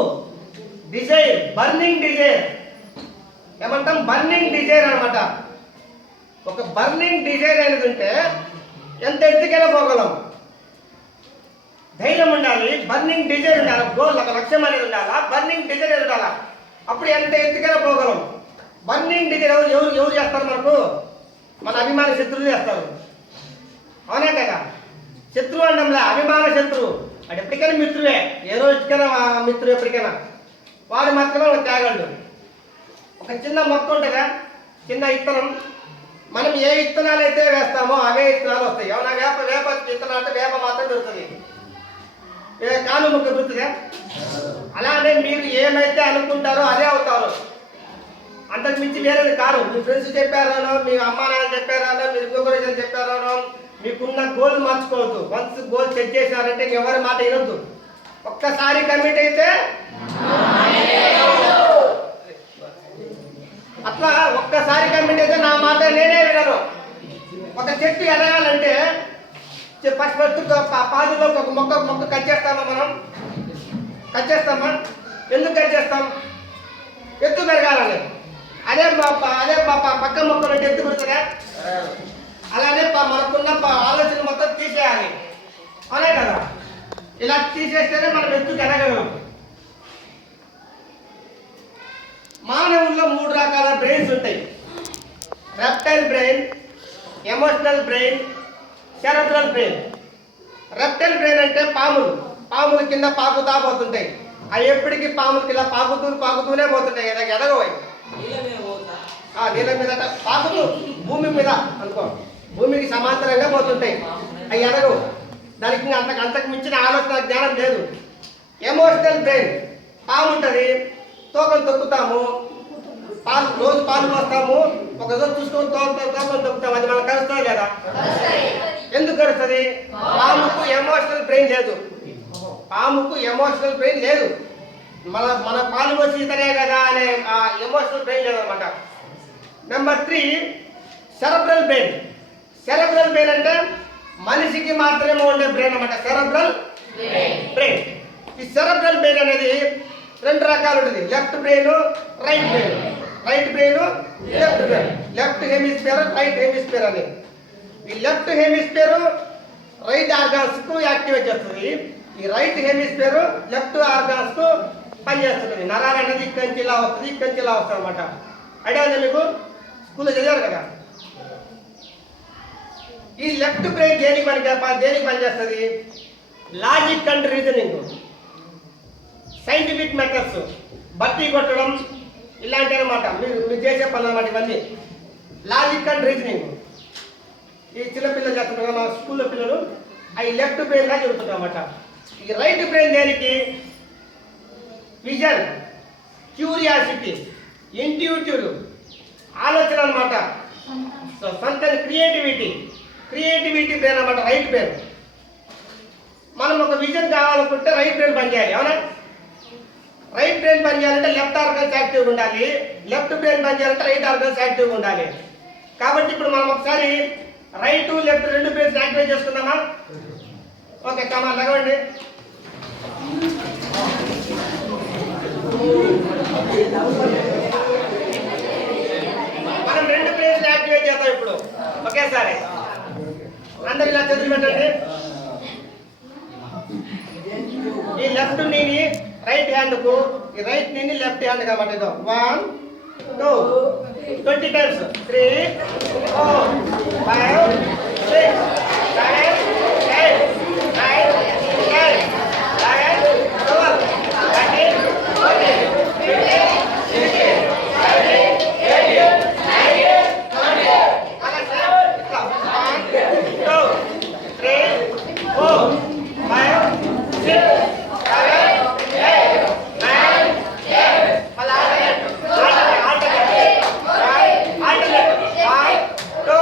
డిజైర్, బర్నింగ్ డిజైర్. ఏమంటాం? బర్నింగ్ డిజైర్ అనమాట. ఒక బర్నింగ్ డిజైర్ అనేది ఉంటే ఎంత ఎత్తుకైనా పోగలం. ధైర్యం ఉండాలి, బర్నింగ్ డిజైర్ ఉండాలి, గోల్ ఒక లక్ష్యం అనేది ఉండాలా, బర్నింగ్ డిజైర్ ఉండాలా. అప్పుడు ఎంత ఎత్తుకైనా పోగలం. బర్నింగ్ డిజైర్ ఎవరు చేస్తారు మనకు? మన అభిమాన శత్రువులు చేస్తారు. అవునా కదా? శత్రువు అండంలా, అభిమాన శత్రువు. అది ఎప్పటికైనా మిత్రువే, ఏ రోజుకైనా మిత్రుడు ఎప్పటికైనా. వాడు మాత్రమే ఒక త్యాగండు. ఒక చిన్న మొక్క ఉంటుందా, చిన్న ఇత్తనం, మనం ఏ విత్తనాలు అయితే వేస్తామో అవే విత్తనాలు వస్తాయి. అవునా? వేప విత్తనాలు అంటే వేప మాత్రం దొరుకుతుంది, కాను ముక్క దొరుకుతుందా? అలానే మీరు ఏమైతే అనుకుంటారో అదే అవుతారు, అంతకు మించి వేరేది కాదు. మీ ఫ్రెండ్స్ చెప్పారనో, మీ అమ్మా నాన్న చెప్పారనో, మీరు ఇంకొకరు చెప్పారనో మీకున్న గోల్ మార్చుకోవద్దు. వన్స్ గోల్ సెట్ చేశారంటే ఎవరి మాట వినొద్దు. ఒక్కసారి కమిట్ అయితే అట్లా ఒక్కసారి కమిట్ అయితే నా మాట నేనే వినను. ఒక చెట్టు ఎదగాలంటే ఫస్ట్ పాదులో ఒక మొక్క కట్ చేస్తామా? మనం కట్ చేస్తామా? ఎందుకు కట్ చేస్తాం? ఎత్తు పెరగాలని. అదే పక్క మొక్కలు అంటే ఎత్తు పెరుగుతుందా? అలానే మనకున్న ఆలోచన మొత్తం తీసేయాలి. అవునే కదా? ఇలా తీసేస్తేనే మనం ఎత్తుకు ఎదగలం. మానవుల్లో 3 రకాల బ్రెయిన్స్ ఉంటాయి. Reptile brain, emotional brain, cerebral brain. Reptile brain అంటే పాములు కింద పాకుతా పోతుంటాయి. అవి ఎప్పటికీ పాములకి ఇలా పాకుతూనే పోతుంటాయి. ఎదగవు. నీళ్ళ మీద పాకుతూ భూమి మీద అనుకో, భూమికి సమాంతరంగా పోతుంటాయి. అవి ఎదగవు. దానికి అంతకు మించిన ఆలోచన జ్ఞానం లేదు. ఎమోషనల్ బ్రెయిన్, పాము ఉంటుంది, తోకలు తొక్కుతాము, రోజు పాలు పోస్తాము, ఒక రోజు చూసుకొని తోకలు తొక్కుతాము. అది మనకు కలుస్తుంది లేదా? ఎందుకు కలుస్తుంది? పాముకు ఎమోషనల్ బ్రెయిన్ లేదు. పాముకు ఎమోషనల్ బ్రెయిన్ లేదు. మన పాలు పోసి ఇతనే కదా అనే ఎమోషనల్ బ్రెయిన్ లేదు అనమాట. Number 3 cerebral brain. Cerebral brain అంటే మనిషికి మాత్రమే ఉండే బ్రెయిన్ అనమాట. Cerebral brain. ఈ సెరెబ్రల్ బ్రెయిన్ అనేది 2 రకాలు ఉంటుంది. Left brain, right brain. Right brain, left brain. Left hemisphere, right hemisphere అని. ఈ లెఫ్ట్ హెమిస్ఫియర్ రైట్ ఆర్గాన్స్ కు యాక్టివేట్ చేస్తుంది. ఈ రైట్ హెమిస్ఫియర్ లెఫ్ట్ ఆర్గాన్స్ కు పనిచేస్తుంది. నరాలు అనేది ఇక్కడి నుంచి ఇలా వస్తుంది, ఇక్కడి నుంచి ఇలా వస్తుంది అనమాట. ఐడియా ఉంది మీకు? స్కూల్లో చదివారు కదా. ఈ లెఫ్ట్ బ్రెయిన్ దేనికి పనిచేస్తుంది? Logic and reasoning, scientific methods, బట్టి కొట్టడం ఇలాంటి అనమాట. మీరు చేసే పనులు అనమాట ఇవన్నీ. లాజిక్ అండ్ రీజనింగ్ ఈ చిన్నపిల్లలు చేస్తున్నారు, మా స్కూల్లో పిల్లలు. అవి లెఫ్ట్ బ్రెయిన్ గా జరుగుతుంది అనమాట. ఈ రైట్ బ్రెయిన్ దేనికి? విజన్, క్యూరియాసిటీ, ఇంట్యూటివ్ ఆలోచన అనమాట. సొంత క్రియేటివిటీ బ్రెయిన్ అనమాట రైట్ బ్రెయిన్. మనం ఒక విజన్ కావాలనుకుంటే రైట్ బ్రెయిన్ పనిచేయాలి. అవునా? రైట్ బ్రెయిన్ పనిచేయాలంటే లెఫ్ట్ ఆర్గన్స్ యాక్టివ్గా ఉండాలి. లెఫ్ట్ బ్రెయిన్ పనిచేయాలంటే రైట్ ఆర్గన్స్ యాక్టివ్గా ఉండాలి. కాబట్టి ఇప్పుడు మనం ఒకసారి రైట్ లెఫ్ట్ 2 బ్రెయిన్స్ యాక్టివేట్ చేసుకుందామా? ఓకే, కమాన్ లగవండి. మనం 2 బ్రెయిన్స్ యాక్టివేట్ చేద్దాం ఇప్పుడు ఒకేసారి. అందరు ఇలా చేతులు పెట్టండి. ఈ లెఫ్ట్ నీని రైట్ హ్యాండ్ కు, ఈ రైట్ నీని లెఫ్ట్ హ్యాండ్ గా పట్టేద్దాం. 1 2 20 times. 3 4 5 6 7 8 9 10 11 12 13 14 15 16 17 18 19 20. 1 2 3 4 5 6 7 8 9 10. alternate 5 2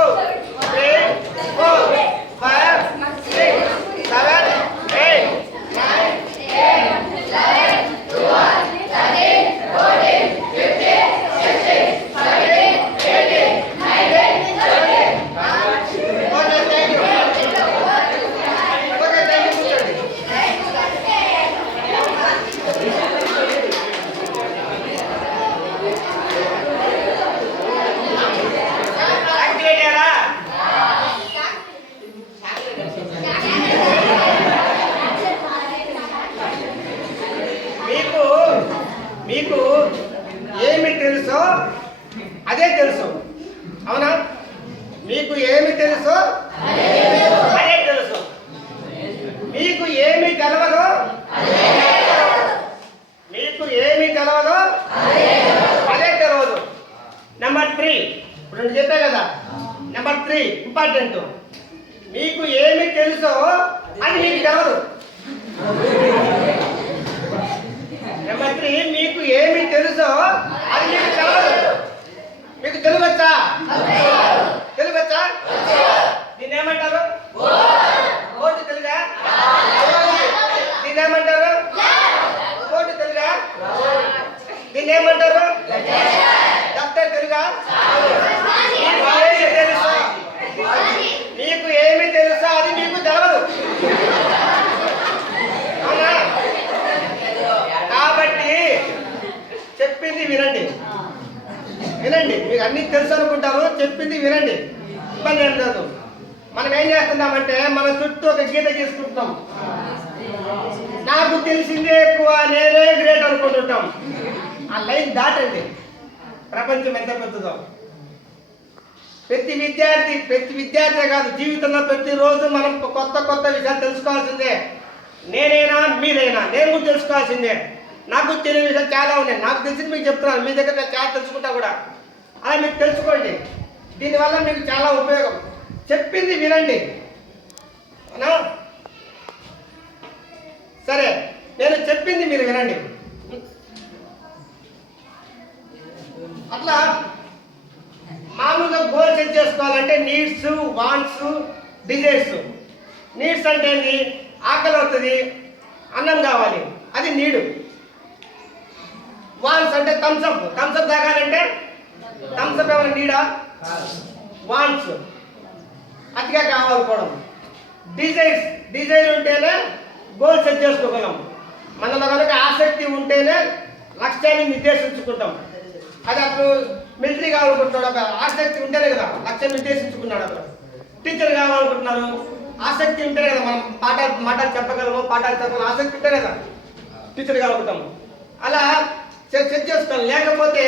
మీకు ఏమి తెలుసు అదే తెలుసు. మీకు ఏమి తెలవదు మీకు ఏమి తెలవదు అదే తెలియదు. నెంబర్ 3 ఇప్పుడు నేను చెప్పా కదా. Number 3 important. మీకు ఏమి తెలుసో అది మీకు తెలవదు. నెంబర్ 3 మీకు ఏమి తెలుసో అది మీకు తెలవదు. మీకు తెలుగొచ్చా? తెలుగొచ్చా? దీన్ని ఏమంటారు? ఓటు తెలుగా? దీన్ని ఏమంటారు? ఓటు తెలుగా? దీన్ని ఏమంటారు? డాక్టర్ తెలుగా? మీకు ఏమి తెలుసో మీకు ఏమి తెలుసో అది మీకు తెలవదు. అవునా? కాబట్టి చెప్పింది వినండి. వినండి. మీకు అన్ని తెలుసు అనుకుంటారు, చెప్పింది వినండి. ఇబ్బంది ఏం లేదు. మనం ఏం చేస్తున్నామంటే మన చుట్టూ ఒక గీత గీసుకుంటున్నాం. నాకు తెలిసిందే ఎక్కువ, నేనే గ్రేట్ అనుకుంటుంటాం. ఆ లైన్ దాటండి. ప్రపంచం ఎంత పెద్దదో. ప్రతి విద్యార్థి కాదు, జీవితంలో ప్రతిరోజు మనం కొత్త కొత్త విషయాలు తెలుసుకోవాల్సిందే. నేనైనా మీరైనా నేను కూడా తెలుసుకోవాల్సిందే. నాకు తెలియని విషయాలు చాలా ఉన్నాయి. నాకు తెలిసింది మీకు చెప్తున్నాను. మీ దగ్గర నేను చాలా తెలుసుకుంటా కూడా. అలా మీకు తెలుసుకోండి. దీనివల్ల మీకు చాలా ఉపయోగం. చెప్పింది వినండి. అవునా? సరే, నేను చెప్పింది మీరు వినండి. అట్లా మామూలుగా గోల్ సెట్ చేసుకోవాలంటే నీడ్స్, వాంట్స్, డిజైర్స్. నీడ్స్ అంటే ఏంటి? ఆకలి అవుతుంది, అన్నం కావాలి, అది నీడు. వాంట్స్ అంటే థమ్స్అప్ తాగాలంటే థమ్స్అప్ ఏమైనా నీడా? వాంట్స్ అతిగా కావాలనుకోవడం. డిజైర్ ఉంటేనే గోల్ సెట్ చేసుకోగలం. మనలో కనుక ఆసక్తి ఉంటేనే లక్ష్యాన్ని నిర్దేశించుకుంటాం. అది అప్పుడు మిలిటరీ కావాలనుకుంటున్నాడు, ఒక ఆసక్తి ఉంటేనే కదా లక్ష్యం నిర్దేశించుకున్నాడు. అప్పుడు టీచర్ కావాలనుకుంటున్నారు, ఆసక్తి ఉంటేనే కదా మనం మాటలు చెప్పగలము, పాఠాలు చెప్పగలము. ఆసక్తి ఉంటే కదా టీచర్ కావాలనుకుంటాము. అలా సెట్ చేసుకోవాలి. లేకపోతే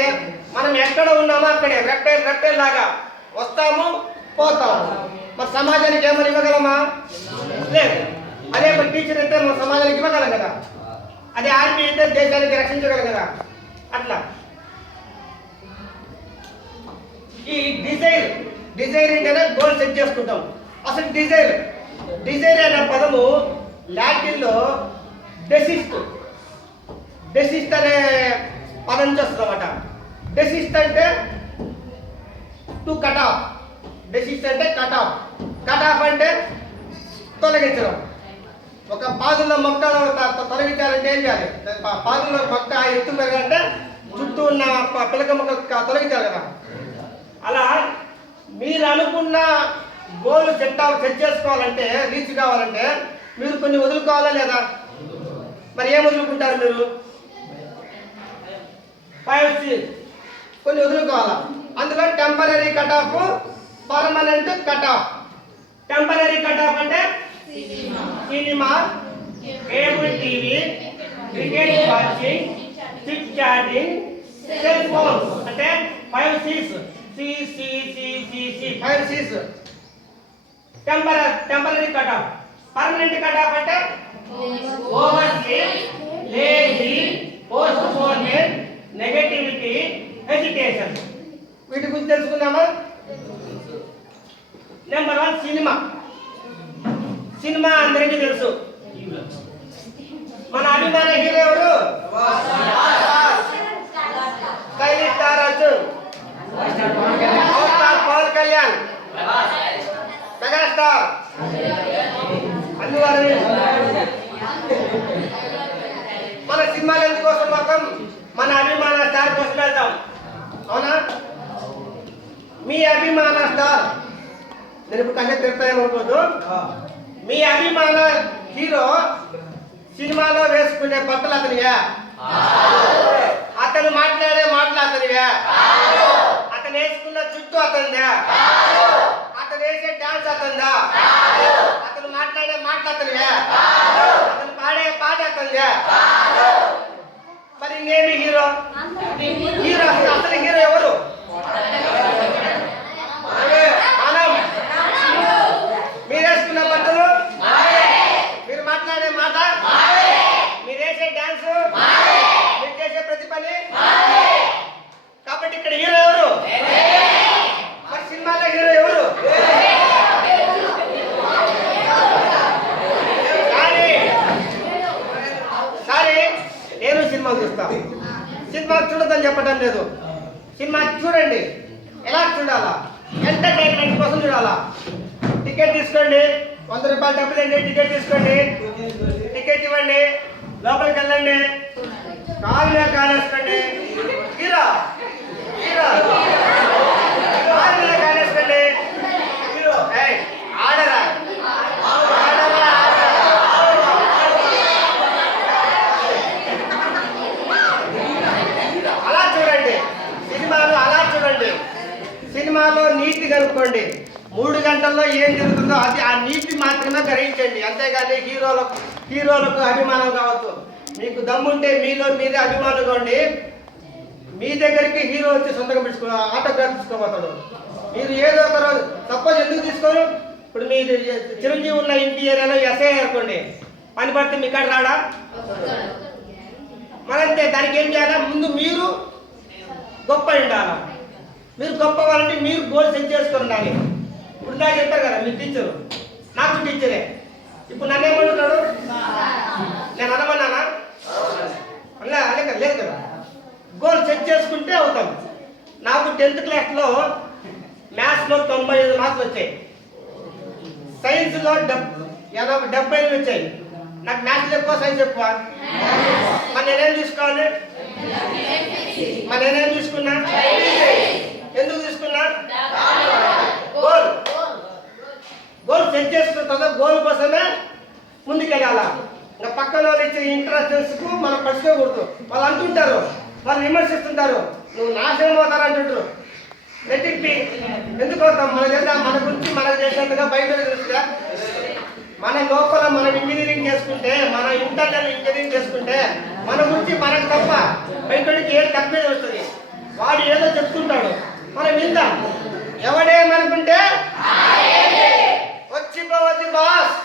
మనం ఎక్కడ ఉన్నామో అక్కడే రెప్టైల్ లాగా వస్తాము, పోతాము. మరి సమాజానికి ఏమని ఇవ్వగలమా? లేదు. అదే మరి టీచర్ అయితే మన సమాజానికి ఇవ్వగలం కదా. అదే ఆర్మీ అయితే దేశానికి రక్షించగలం కదా. అట్లా ఈ డిజైర్ ఏంటంటే గోల్ సెట్ చేసుకుంటాం. అసలు డిజైర్ అనే పదము లాటిన్లో డెసిస్ట్ అనే పదం నుంచి వస్తుందన్నమాట. డెసిస్ట్ అంటే టు కట్ ఆఫ్. డెసిస్ట్ అంటే కట్ ఆఫ్ అంటే తొలగించడం. ఒక పాదుల్లో మొక్క తొలగించాలంటే ఏం చేయాలి? పాదుల్లో మొక్క ఎత్తు పెరగాలంటే చుట్టూ ఉన్న పిలక మొక్క తొలగించాలి కదా. అలా మీరు అనుకున్న గోల్ సెట్ చేసుకోవాలంటే, రీచ్ కావాలంటే మీరు కొన్ని వదులుకోవాలా లేదా? మరి ఏం వదులుకుంటారు మీరు? 5 C's కొన్ని వదులుకోవాలా. అందులో temporary cut off, permanent cut off. Temporary cut off అంటే cinema, cable TV, cricket watching, chit chatting, cell phones అంటే 5 C's. C 5 C's. Temporary cut off. Permanent cut off అంటే over sleep, lazy, postponement, negativity, hesitation. వీటి గురించి తెలుసుకుందామా? Number 1 cinema అందరికీ తెలుసు. మన అభిమాన హీరో ఎవరు? Stylish star Arjun, Pawan Kalyan, megastar Allu Aravind. మన సినిమాలు ఎందుకోసం మొత్తం మన అభిమాన స్టార్ కోసం వెళ్తాం. అవునా? మీ అభిమాన స్టార్, నేను ఇప్పుడు కంటే తిరుగుతాయేమనుకోద్దు. మీ అభిమాన హీరో సినిమాలో వేసుకునే బట్టలు అతనివే? అతను మాట్లాడే మాటలు అతనివే? అతను వేసుకున్న జుట్టు అతనిదా? అతను వేసే డాన్స్ అతనిదా? అతను మాట్లాడే మాటలు అతనివే? అతను పాడే పాట అతనిదా? మరి ఇంకేమి హీరో? అసలు హీరో ఎవరు? మనం 100 రూపాయలు డబ్బులండి, టికెట్ తీసుకోండి, టికెట్ ఇవ్వండి, లోపలికి వెళ్ళండి, కాలు మీద కాలు వేసుకోండి, హీరో హీరో కాలు మీద కాలు వేసుకోండి, ఏయ్, ఆడరా ఆడరా అలా చూడండి, సినిమాలో అలా చూడండి, సినిమాలో నీతి కనుక్కోండి, 3 గంటల్లో ఏం జరుగుతుందో అది ఆ నీతి మాత్రమే గ్రహించండి, అంతేగాని హీరోలకు అభిమానం కావద్దు. మీకు దమ్ముంటే మీలో మీరే అభిమానులు కావండి. మీ దగ్గరికి హీరో వచ్చి సొంతంగా పెట్టుకో ఆటోగ్రాఫ్ తీసుకోబోతాడు. మీరు ఏదో ఒక రోజు సపోజ్ ఎందుకు తీసుకోరు, ఇప్పుడు మీరు చిరంజీవి ఉన్న ఇంటి ఏరియాలో ఎస్ఐ అనుకోండి, పని పడితే మీ కాడ రాడా? మరంతే, దానికి ఏం చేయాలా? ముందు మీరు గొప్ప ఉండాలా. మీరు గొప్ప వాళ్ళంటే మీరు గోల్ సెట్ చేసుకొని ఉండాలి. ఇప్పుడు నాకు చెప్పారు కదా మీరు టీచరు, నాకు టీచరే. ఇప్పుడు నన్ను ఏమంటున్నాడు? నేను అనమన్నానా? లేదు కదా. గోల్ సెట్ చేసుకుంటే అవుతాం. నాకు 10th క్లాస్లో మ్యాథ్స్లో 95 మార్కులు వచ్చాయి, సైన్స్లో 70 వచ్చాయి. నాకు మ్యాథ్స్ ఎక్కువ, సైన్స్ ఎక్కువ. మరి నేనేం తీసుకోవాలి? నేనేం తీసుకున్నా? ఎందుకు తీసుకున్నా? గోల్ సెట్ చేసుకున్న తర్వాత గోల్ కోసమే ముందుకెళ్ళాలా. ఇంకా పక్కన వాళ్ళు ఇచ్చే ఇంట్రెస్ట్కు మనం పట్టుకోకూడదు. వాళ్ళు అంటుంటారు, వాళ్ళు విమర్శిస్తుంటారు, నువ్వు నాశనం అవుతారు అంటుంటారు. నెట్టిప్పి ఎందుకు అవుతాం? మన గురించి మనకు చేసినంతగా బయట తెలుస్తుందా? మన లోపల మనం ఇంజనీరింగ్ చేసుకుంటే, మన ఇంటర్నల్ ఇంజనీరింగ్ చేసుకుంటే మన గురించి మనకు తప్ప బయటకి ఏం తప్పే వస్తుంది. వాడు ఏదో చెప్తుంటాడు, మనం విందాం. ఎవడేమనుకుంటే వచ్చిపోవద్దు బాస్,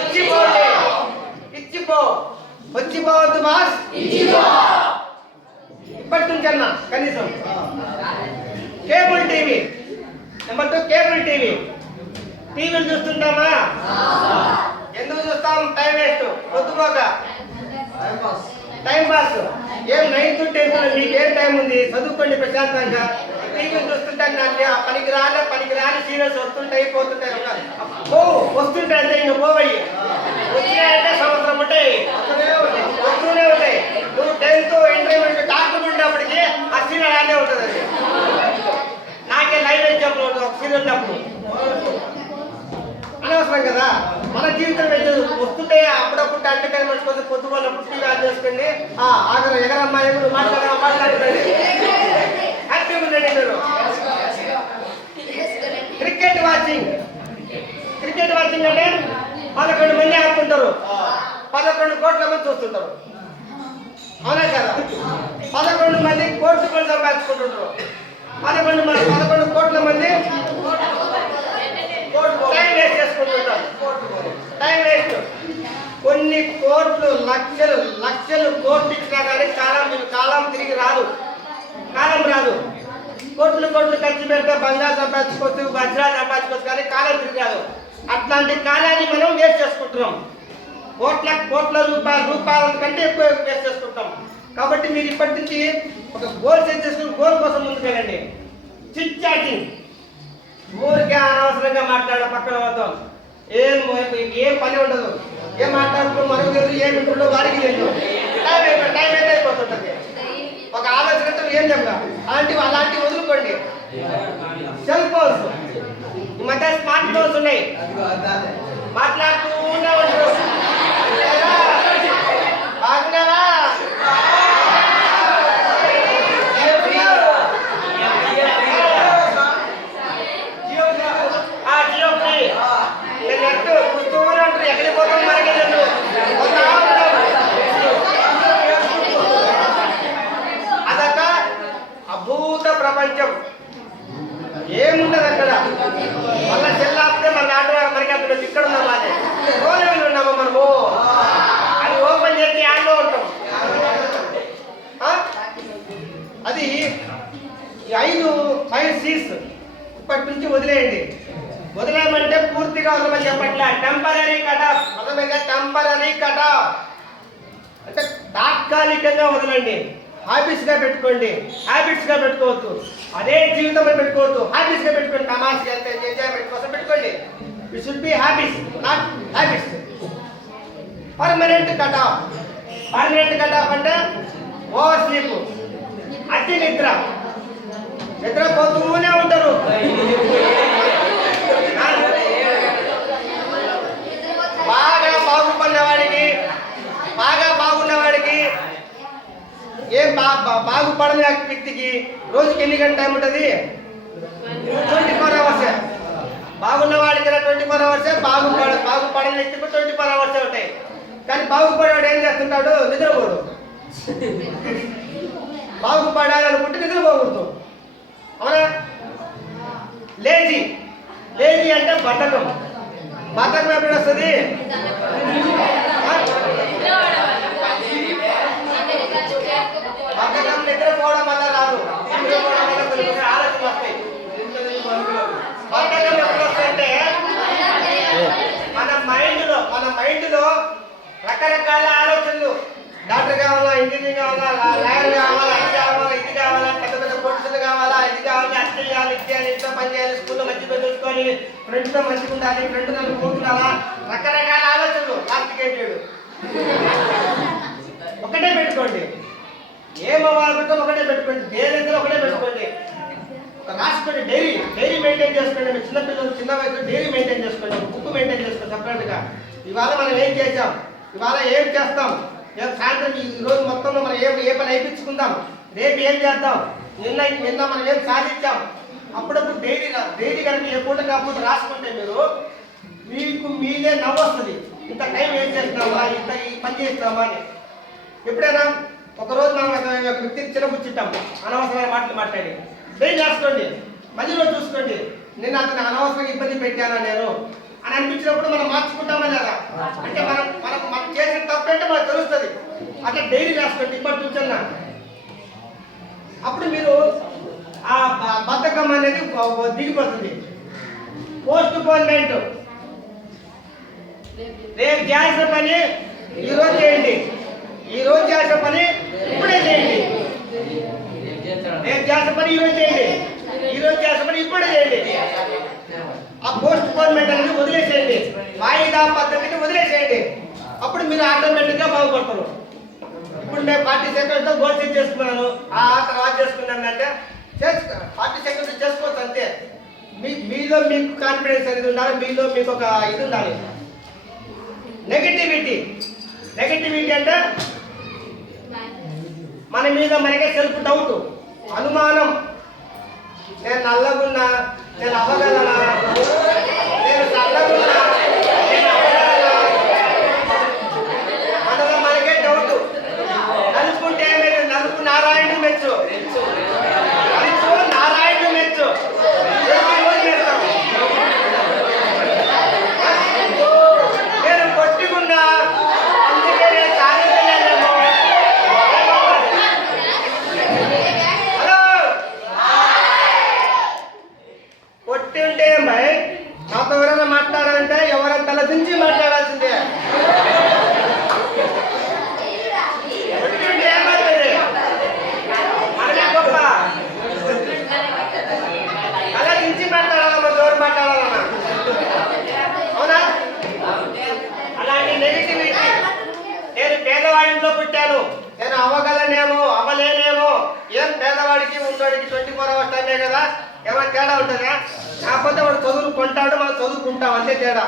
ఇచ్చిపోండి, వచ్చిపోవద్దు బాస్, ఇప్పటి నుంచన్నా కనీసం. Cable TV, number 2 cable TV. టీవీలు చూస్తుంటామా? ఎందుకు చూస్తాం? టైం వేస్ట్, పొద్దుపోక టైం పాస్. ఏం 9 to 10 మీకేం టైం ఉంది? చదువుకోండి ప్రశాంతంగా. టీవీ చూస్తుంటే పనికిరాని సీరియల్స్ వస్తుంటాయి, పోతుంటాయి. వస్తుంటాయి అంటే ఇంకా పోవయ్యి, వచ్చినాయంటే సంవత్సరం ఉంటాయి, వస్తూనే ఉంటాయి. నువ్వు 10th ఇంటర్మీడియట్ డాక్టర్ ఉండేప్పటికీ ఆ సీరియల్ ఆడే ఉంటుంది. అది నాకే లైవ్ ఎగ్జాంపుల్ ఉంటుంది. ఒక సీరియల్ అప్పుడు అనవసరం కదా. మన జీవితం వస్తుంటే అప్పుడప్పుడు ఎంటర్టైన్మెంట్ కోసం పొద్దున్నప్పుడు టీవీ ఆన్ చేసుకోండి. ఎగరమ్మా ఎగురు మాట్లాడుతుంది, హ్యాపీగా ఉండండి. మీరు క్రికెట్ వాచింగ్ అంటే 11 మంది ఆడుతుంటారు, 11 కోట్ల మంది చూస్తుంటారు. అవునా కదా? 11 మంది కోట్లు సంపాదించుకుంటుంటారు. 11 కోట్ల మంది టైం వేస్ట్ చేసుకుంటుంటారు. Time waste. కొన్ని కోట్లు, లక్షలు కోట్లు ఇచ్చినా కానీ కాలం తిరిగి రాదు. కోట్లు ఖర్చు పెడితే బంగారు సంపాదించుకోవచ్చు, వజ్రాలు సంపాదించుకోవచ్చు, కానీ కాలం తిరిగి రాదు. అట్లాంటి కాలాన్ని మనం వేస్ట్ చేసుకుంటున్నాం. కోట్ల రూపాయల కంటే ఎక్కువ వేస్ట్ చేసుకుంటాం. కాబట్టి మీరు ఇప్పటి నుంచి ఒక గోల్ సెట్ చేసుకుని గోల్ కోసం ముందుకు వెళ్ళండి. చిట్ చాటింగ్, ఊరికే అనవసరంగా మాట్లాడ పక్కన పోతాం. ఏం పని ఉండదు. ఏం మాట్లాడుతూ మనకు తెలుసు, ఏం ఇంట్లో వాడికి తెలుసు. టైం అయితే అయిపోతుంటుంది. ఒక ఆలోచనతో ఏం చెప్పా అలాంటివి వదులుకోండి. సెల్ ఫోన్స్, ఈ మధ్య స్మార్ట్ ఫోన్స్ ఉన్నాయి, మాట్లాడుతూ ఉండవచ్చు. బాగున్నారా? జియో ఫ్రీ నెట్ చూస్తూనే ఉంటారు. ఎక్కడికి పోతాం మనకి లేదు. అదొక అద్భుత ప్రపంచం. ఏముండదు అక్కడ. మళ్ళీ చెల్లాపితే మన ఆటో మనకి అక్కడ ఇక్కడ ఉన్నాం. అదే రోజులు ఉన్నామా మనము? అది ఓపెన్ చేసి యాడ్లో ఉంటాం. అది 5 C's ఇప్పటి నుంచి వదిలేయండి. వదిలేయమంటే పూర్తిగా వదలమని చెప్పట్లే. Temporary cut off, temporary cut off అంటే తాత్కాలికంగా వదలండి. హ్యాబిట్స్గా పెట్టుకోండి. హ్యాబిట్స్గా పెట్టుకోవద్దు, అదే జీవితంలో పెట్టుకోవద్దు. హ్యాబిట్స్గా పెట్టుకోండి. తమాషగా ఎంజాయ్మెంట్ కోసం పెట్టుకోండి. It should be habits, not habits. Permanent cut off. Permanent cut off అంటే ఓవర్ స్లీప్, అతి నిద్ర, నిద్రపోతూనే ఉంటారు. బాగా బాగున్నవాడికి ఏం బాగుపడని వ్యక్తికి రోజుకి ఎన్ని గంటల టైం ఉంటుంది? 24 hours. బాగున్నవాడికి 24 hours, బాగుపడని వ్యక్తికి 24 hours ఉంటాయి. కానీ బాగుపడేవాడు ఏం చేస్తుంటాడు? నిద్రపోడు. బాగుపడాలనుకుంటే నిద్రపోకూడదు, అవునా? లేజీ అంటే బద్ధకం. బద్ధకం ఎప్పుడు వస్తుంది? బద్ధకం నిద్రపోవడం వల్ల రాదు, నిద్రపోవడం వల్ల కొన్ని ఆలోచనలు వస్తాయి. బద్ధకం ఎప్పుడు వస్తుందంటే మన మైండ్లో రకరకాల ఆలోచనలు. డాక్టర్ కావాలా, ఇంజనీర్ కావాలా, లాయర్ కావాలా, ఇది కావాలా, పెద్ద పెద్ద ప్రొఫెసర్ కావాలా, ఇది కావాలి, అది చేయాలి, ఇది చేయాలి, ఇంట్లో పని చేయాలి, స్కూల్లో మంచిగా చూసుకొని, ఫ్రెండ్స్తో మంచిగా ఉండాలి, ఫ్రెండ్ నన్ను కూర్చున్నావా, రకరకాల ఆలోచనలు. లాస్ట్కి ఏం చేయడు? ఒకటే పెట్టుకోండి. ఏమవ్వాలనుకుంటే ఒకటే పెట్టుకోండి, దేనిలో ఒకటే పెట్టుకోండి. రాసుకోండి, డైరీ మెయింటైన్ చేసుకోండి. మీ చిన్నపిల్లలు చిన్న వయసు డైరీ మెయింటైన్ చేసుకోండి, ఒక బుక్ మెయింటైన్ చేసుకోండి సపరేట్గా. ఇవాళ మనం ఏం చేసాం, ఇవాళ ఏం చేస్తాం, సాయంత్రం ఈ రోజు మొత్తంలో మనం ఏ పని అయిపించుకుందాం, రేపు ఏం చేద్దాం, నిన్న మనం ఏం సాధించాం. అప్పుడప్పుడు డైరీ కనుక ఏ పూట కాకపోతే రాసుకుంటే మీకు మీదే నవ్వు వస్తుంది. ఇంత టైం ఏం చేస్తున్నామా, ఇంత ఈ పని చేస్తున్నామా అని. ఎప్పుడైనా ఒకరోజు మనం ఒక వ్యక్తిని చిన్నపుచ్చుంటాం, అనవసరమైన మాటలు మాట్లాడి డైరీ రాసుకోండి. మళ్ళీ రోజు చూసుకోండి, నేను అతను అనవసరంగా ఇబ్బంది పెట్టానా నేను అని అనిపించినప్పుడు మనం మార్చుకుంటామా లేదా? అంటే మనం చేసిన తప్పేంటే మనకు తెలుస్తుంది. అట్లా డైరీ రాసుకోండి ఇప్పటి నుంచన్నా. అప్పుడు మీరు ఆ బద్ధకం అనేది దిగిపోతుంది. పోస్ట్ పోన్మెంట్. రేపు చేయాల్సిన పని ఈరోజు చేయండి, ఈరోజు చేయాల్సిన పని ఇప్పుడే చేయండి. రేపు చేయాల్సిన పని ఈరోజు చేయండి, ఈరోజు చేయాల్సిన పని ఇప్పుడే చేయండి. ఆ పోస్ట్ పోన్మెంట్ అనేది వదిలేసేయండి, వాయిదా పద్ధతిని వదిలేసేయండి. అప్పుడు మీరు ఆటోమేటిక్గా బాగుపడతారు. ఇప్పుడు నేను 40 సెకండ్స్లో గోల్ సెట్ చేసుకున్నాను, ఆ తర్వాత చేసుకున్నాను అంటే 40 సెకండ్స్ చేసుకోవచ్చు అంతే. మీలో మీకు కాన్ఫిడెన్స్ అనేది ఉండాలి, మీలో మీకు ఒక ఇది ఉండాలి. నెగటివిటీ అంటే మన మీద మనకే సెల్ఫ్ డౌట్, అనుమానం. నేను నల్లగున్నా, నేను అవ్వగలనా, నేను చల్లగున్నా, నేను అవ్వగలనా, మనలో మనకే డౌట్. నలుపుంటే మీరు నలుపు నారాయణుడు మెచ్చు, నలుపు నారాయణుడు మెచ్చు. నేను కొట్టుకున్నా, అందుకే నేను సాధించలేనేమో. హలో, కొట్టి ఉంటే ఏమై నాతో ఎవరైనా మాట్లాడాలంటే ఎవరైనా తల దించి మాట్లాడాల్సిందే. కొట్టి ఉంటే ఏమవుతుంది? మనమే గొప్ప. తల దించి మాట్లాడాలమ్మా, జోరు మాట్లాడాలమ్మా, అవునా? అలాంటి నెగిటివిటీ. నేను పేదవాడింట్లో పుట్టాను, నేను అవ్వగలనేమో, అవ్వలేనేమో. ఏం పేదవాడికి ఉన్నవాడికి 24 hours టైమే కదా, ఏమైనా తేడా ఉంటుందా? కాకపోతే వాడు చదువుకుంటాడు, మనం చదువుకుంటాం, అంతే తేడా.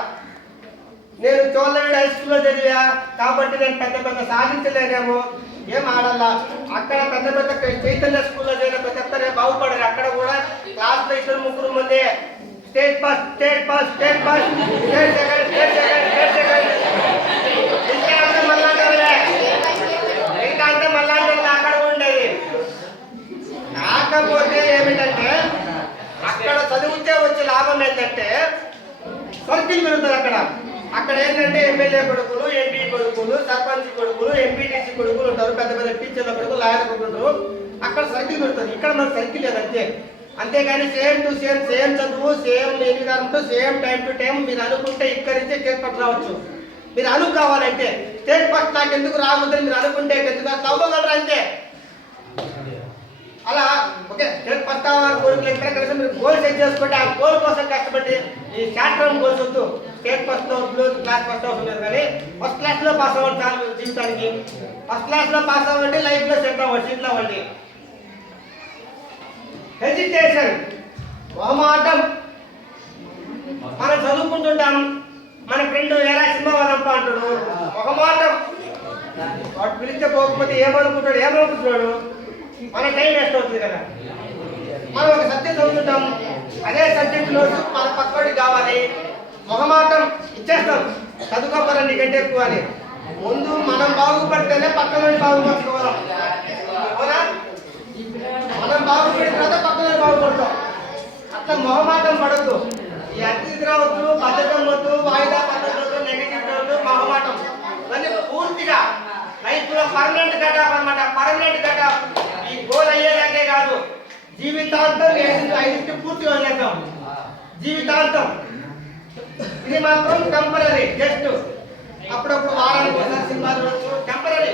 నేను చోళ్ళవీడు హై స్కూల్లో చదివా కాబట్టి నేను పెద్ద సాధించలేనేమో, ఏం ఆడాలా. అక్కడ పెద్ద చైతన్య స్కూల్లో చదివిన ప్రతి ఒక్కరే బాగుపడారు. అక్కడ కూడా క్లాస్లో 2-3 మంది state first, state second, state second. ఇంకా అంటే మళ్ళీ అక్కడ ఉండేది. కాకపోతే ఏమిటంటే అక్కడ చదివితే వచ్చే లాభం ఏంటంటే సర్కిల్ పెరుగుతుంది. అక్కడ ఏంటంటే ఎమ్మెల్యే కొడుకులు, ఎంపీ కొడుకులు, సర్పంచ్ కొడుకులు, ఎంపీటీసీ కొడుకులు ఉంటారు, పెద్ద టీచర్ల కొడుకులు, లాయర్ కొడుకులు. అక్కడ సర్కిల్ పెరుగుతుంది, ఇక్కడ మనకు సర్కిల్ లేదు అంతే. అంతేగాని సేమ్ టు సేమ్ చదువు, same environment, same time to time. మీరు అనుకుంటే ఇక్కడి నుంచే స్టేట్ ఫస్ట్ రావచ్చు. మీరు అనుకోవాలంటే స్టేట్ ఫస్ట్ నాకు ఎందుకు రావద్దని మీరు అనుకుంటే ఎందుకు అవ్వగలరు అంతే. అలా ఓకే స్టేట్ ఫస్ట్ కోరికలు ఎక్కడ కలిసి మీరు గోల్ సెట్ చేసుకోండి. ఆ గోల్ కోసం కష్టపడి ఈ షార్ట్ టర్మ్ గోల్స్ వద్దు. స్టేట్ ఫస్ట్ క్లాస్ ఫస్ట్ అవుతున్నారు కానీ ఫస్ట్ క్లాస్లో పాస్ అవ్వండి చాలు జీవితానికి. ఫస్ట్ క్లాస్లో పాస్ అవ్వండి, లైఫ్లో సెట్ అవ్వండి, సీట్లు అవ్వండి. హెజిటేషన్, మొహమాటం. మనం చదువుకుంటుంటాం, మన ఫ్రెండ్ ఎలా సినిమా వదంప అంటాడు, మొహమాటం. వాడు పిలిస్తే పోకపోతే ఏమనుకుంటున్నాడు, మన టైం వేస్ట్ అవుతుంది కదా. మనం ఒక సబ్జెక్ట్ చదువుతుంటాం, అదే సబ్జెక్ట్ నోట్స్ మన పక్కడికి కావాలి, మొహమాటం ఇచ్చేస్తాం. చదువుకోపోరా నీకంటే ఎక్కువ అని. ముందు మనం బాగుపడితేనే పక్కన బాగుపడుకోవాలి. అవునా? మనం బాగుపడిన తర్వాత పక్కన బాగుపడతాం. అట్లా మొహమాటం పడద్దు. ఈ అతిథి రావద్దు, బద్ధకం వద్దు, వాయిదా పద్ధతి, నెగిటివ్ వద్దు, మొహమాటం. ఇవన్నీ పూర్తిగా లైఫ్ లో పర్మనెంట్ కటాఫ్ అన్నమాట. Permanent cutoff. ఈ గోల్ అయ్యేదాకే కాదు, జీవితాంతం ఐదింటి పూర్తిగా వదిలేద్దాం. జీవితాంతం. ఇది మాత్రం టెంపరీ, జస్ట్ అప్పుడప్పుడు వారానికి ఒకసారి సినిమా చూడొచ్చు, టెంపరీ.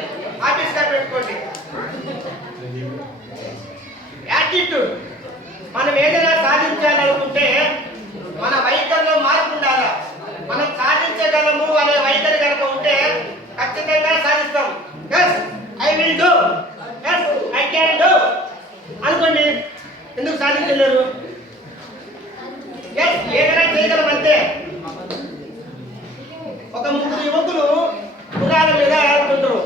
ఆఫీస్ గా పెట్టుకోండి. యాటిట్యూడ్. మనం ఏదైనా సాధించాలనుకుంటే మన వైఖరిలో మార్పు ఉండాలి. మనం సాధించగలము అనే వైఖరి కనుక ఉంటే ఖచ్చితంగా సాధిస్తాం. Yes I will do, yes I can do అనుకోండి. ఎందుకు సాధించలేరు? ఎస్ ఏదైనా చేయగలం అంతే. ఒక ముగ్గురు యువకులు గుర్రాల మీద ఆడుతుంటారు.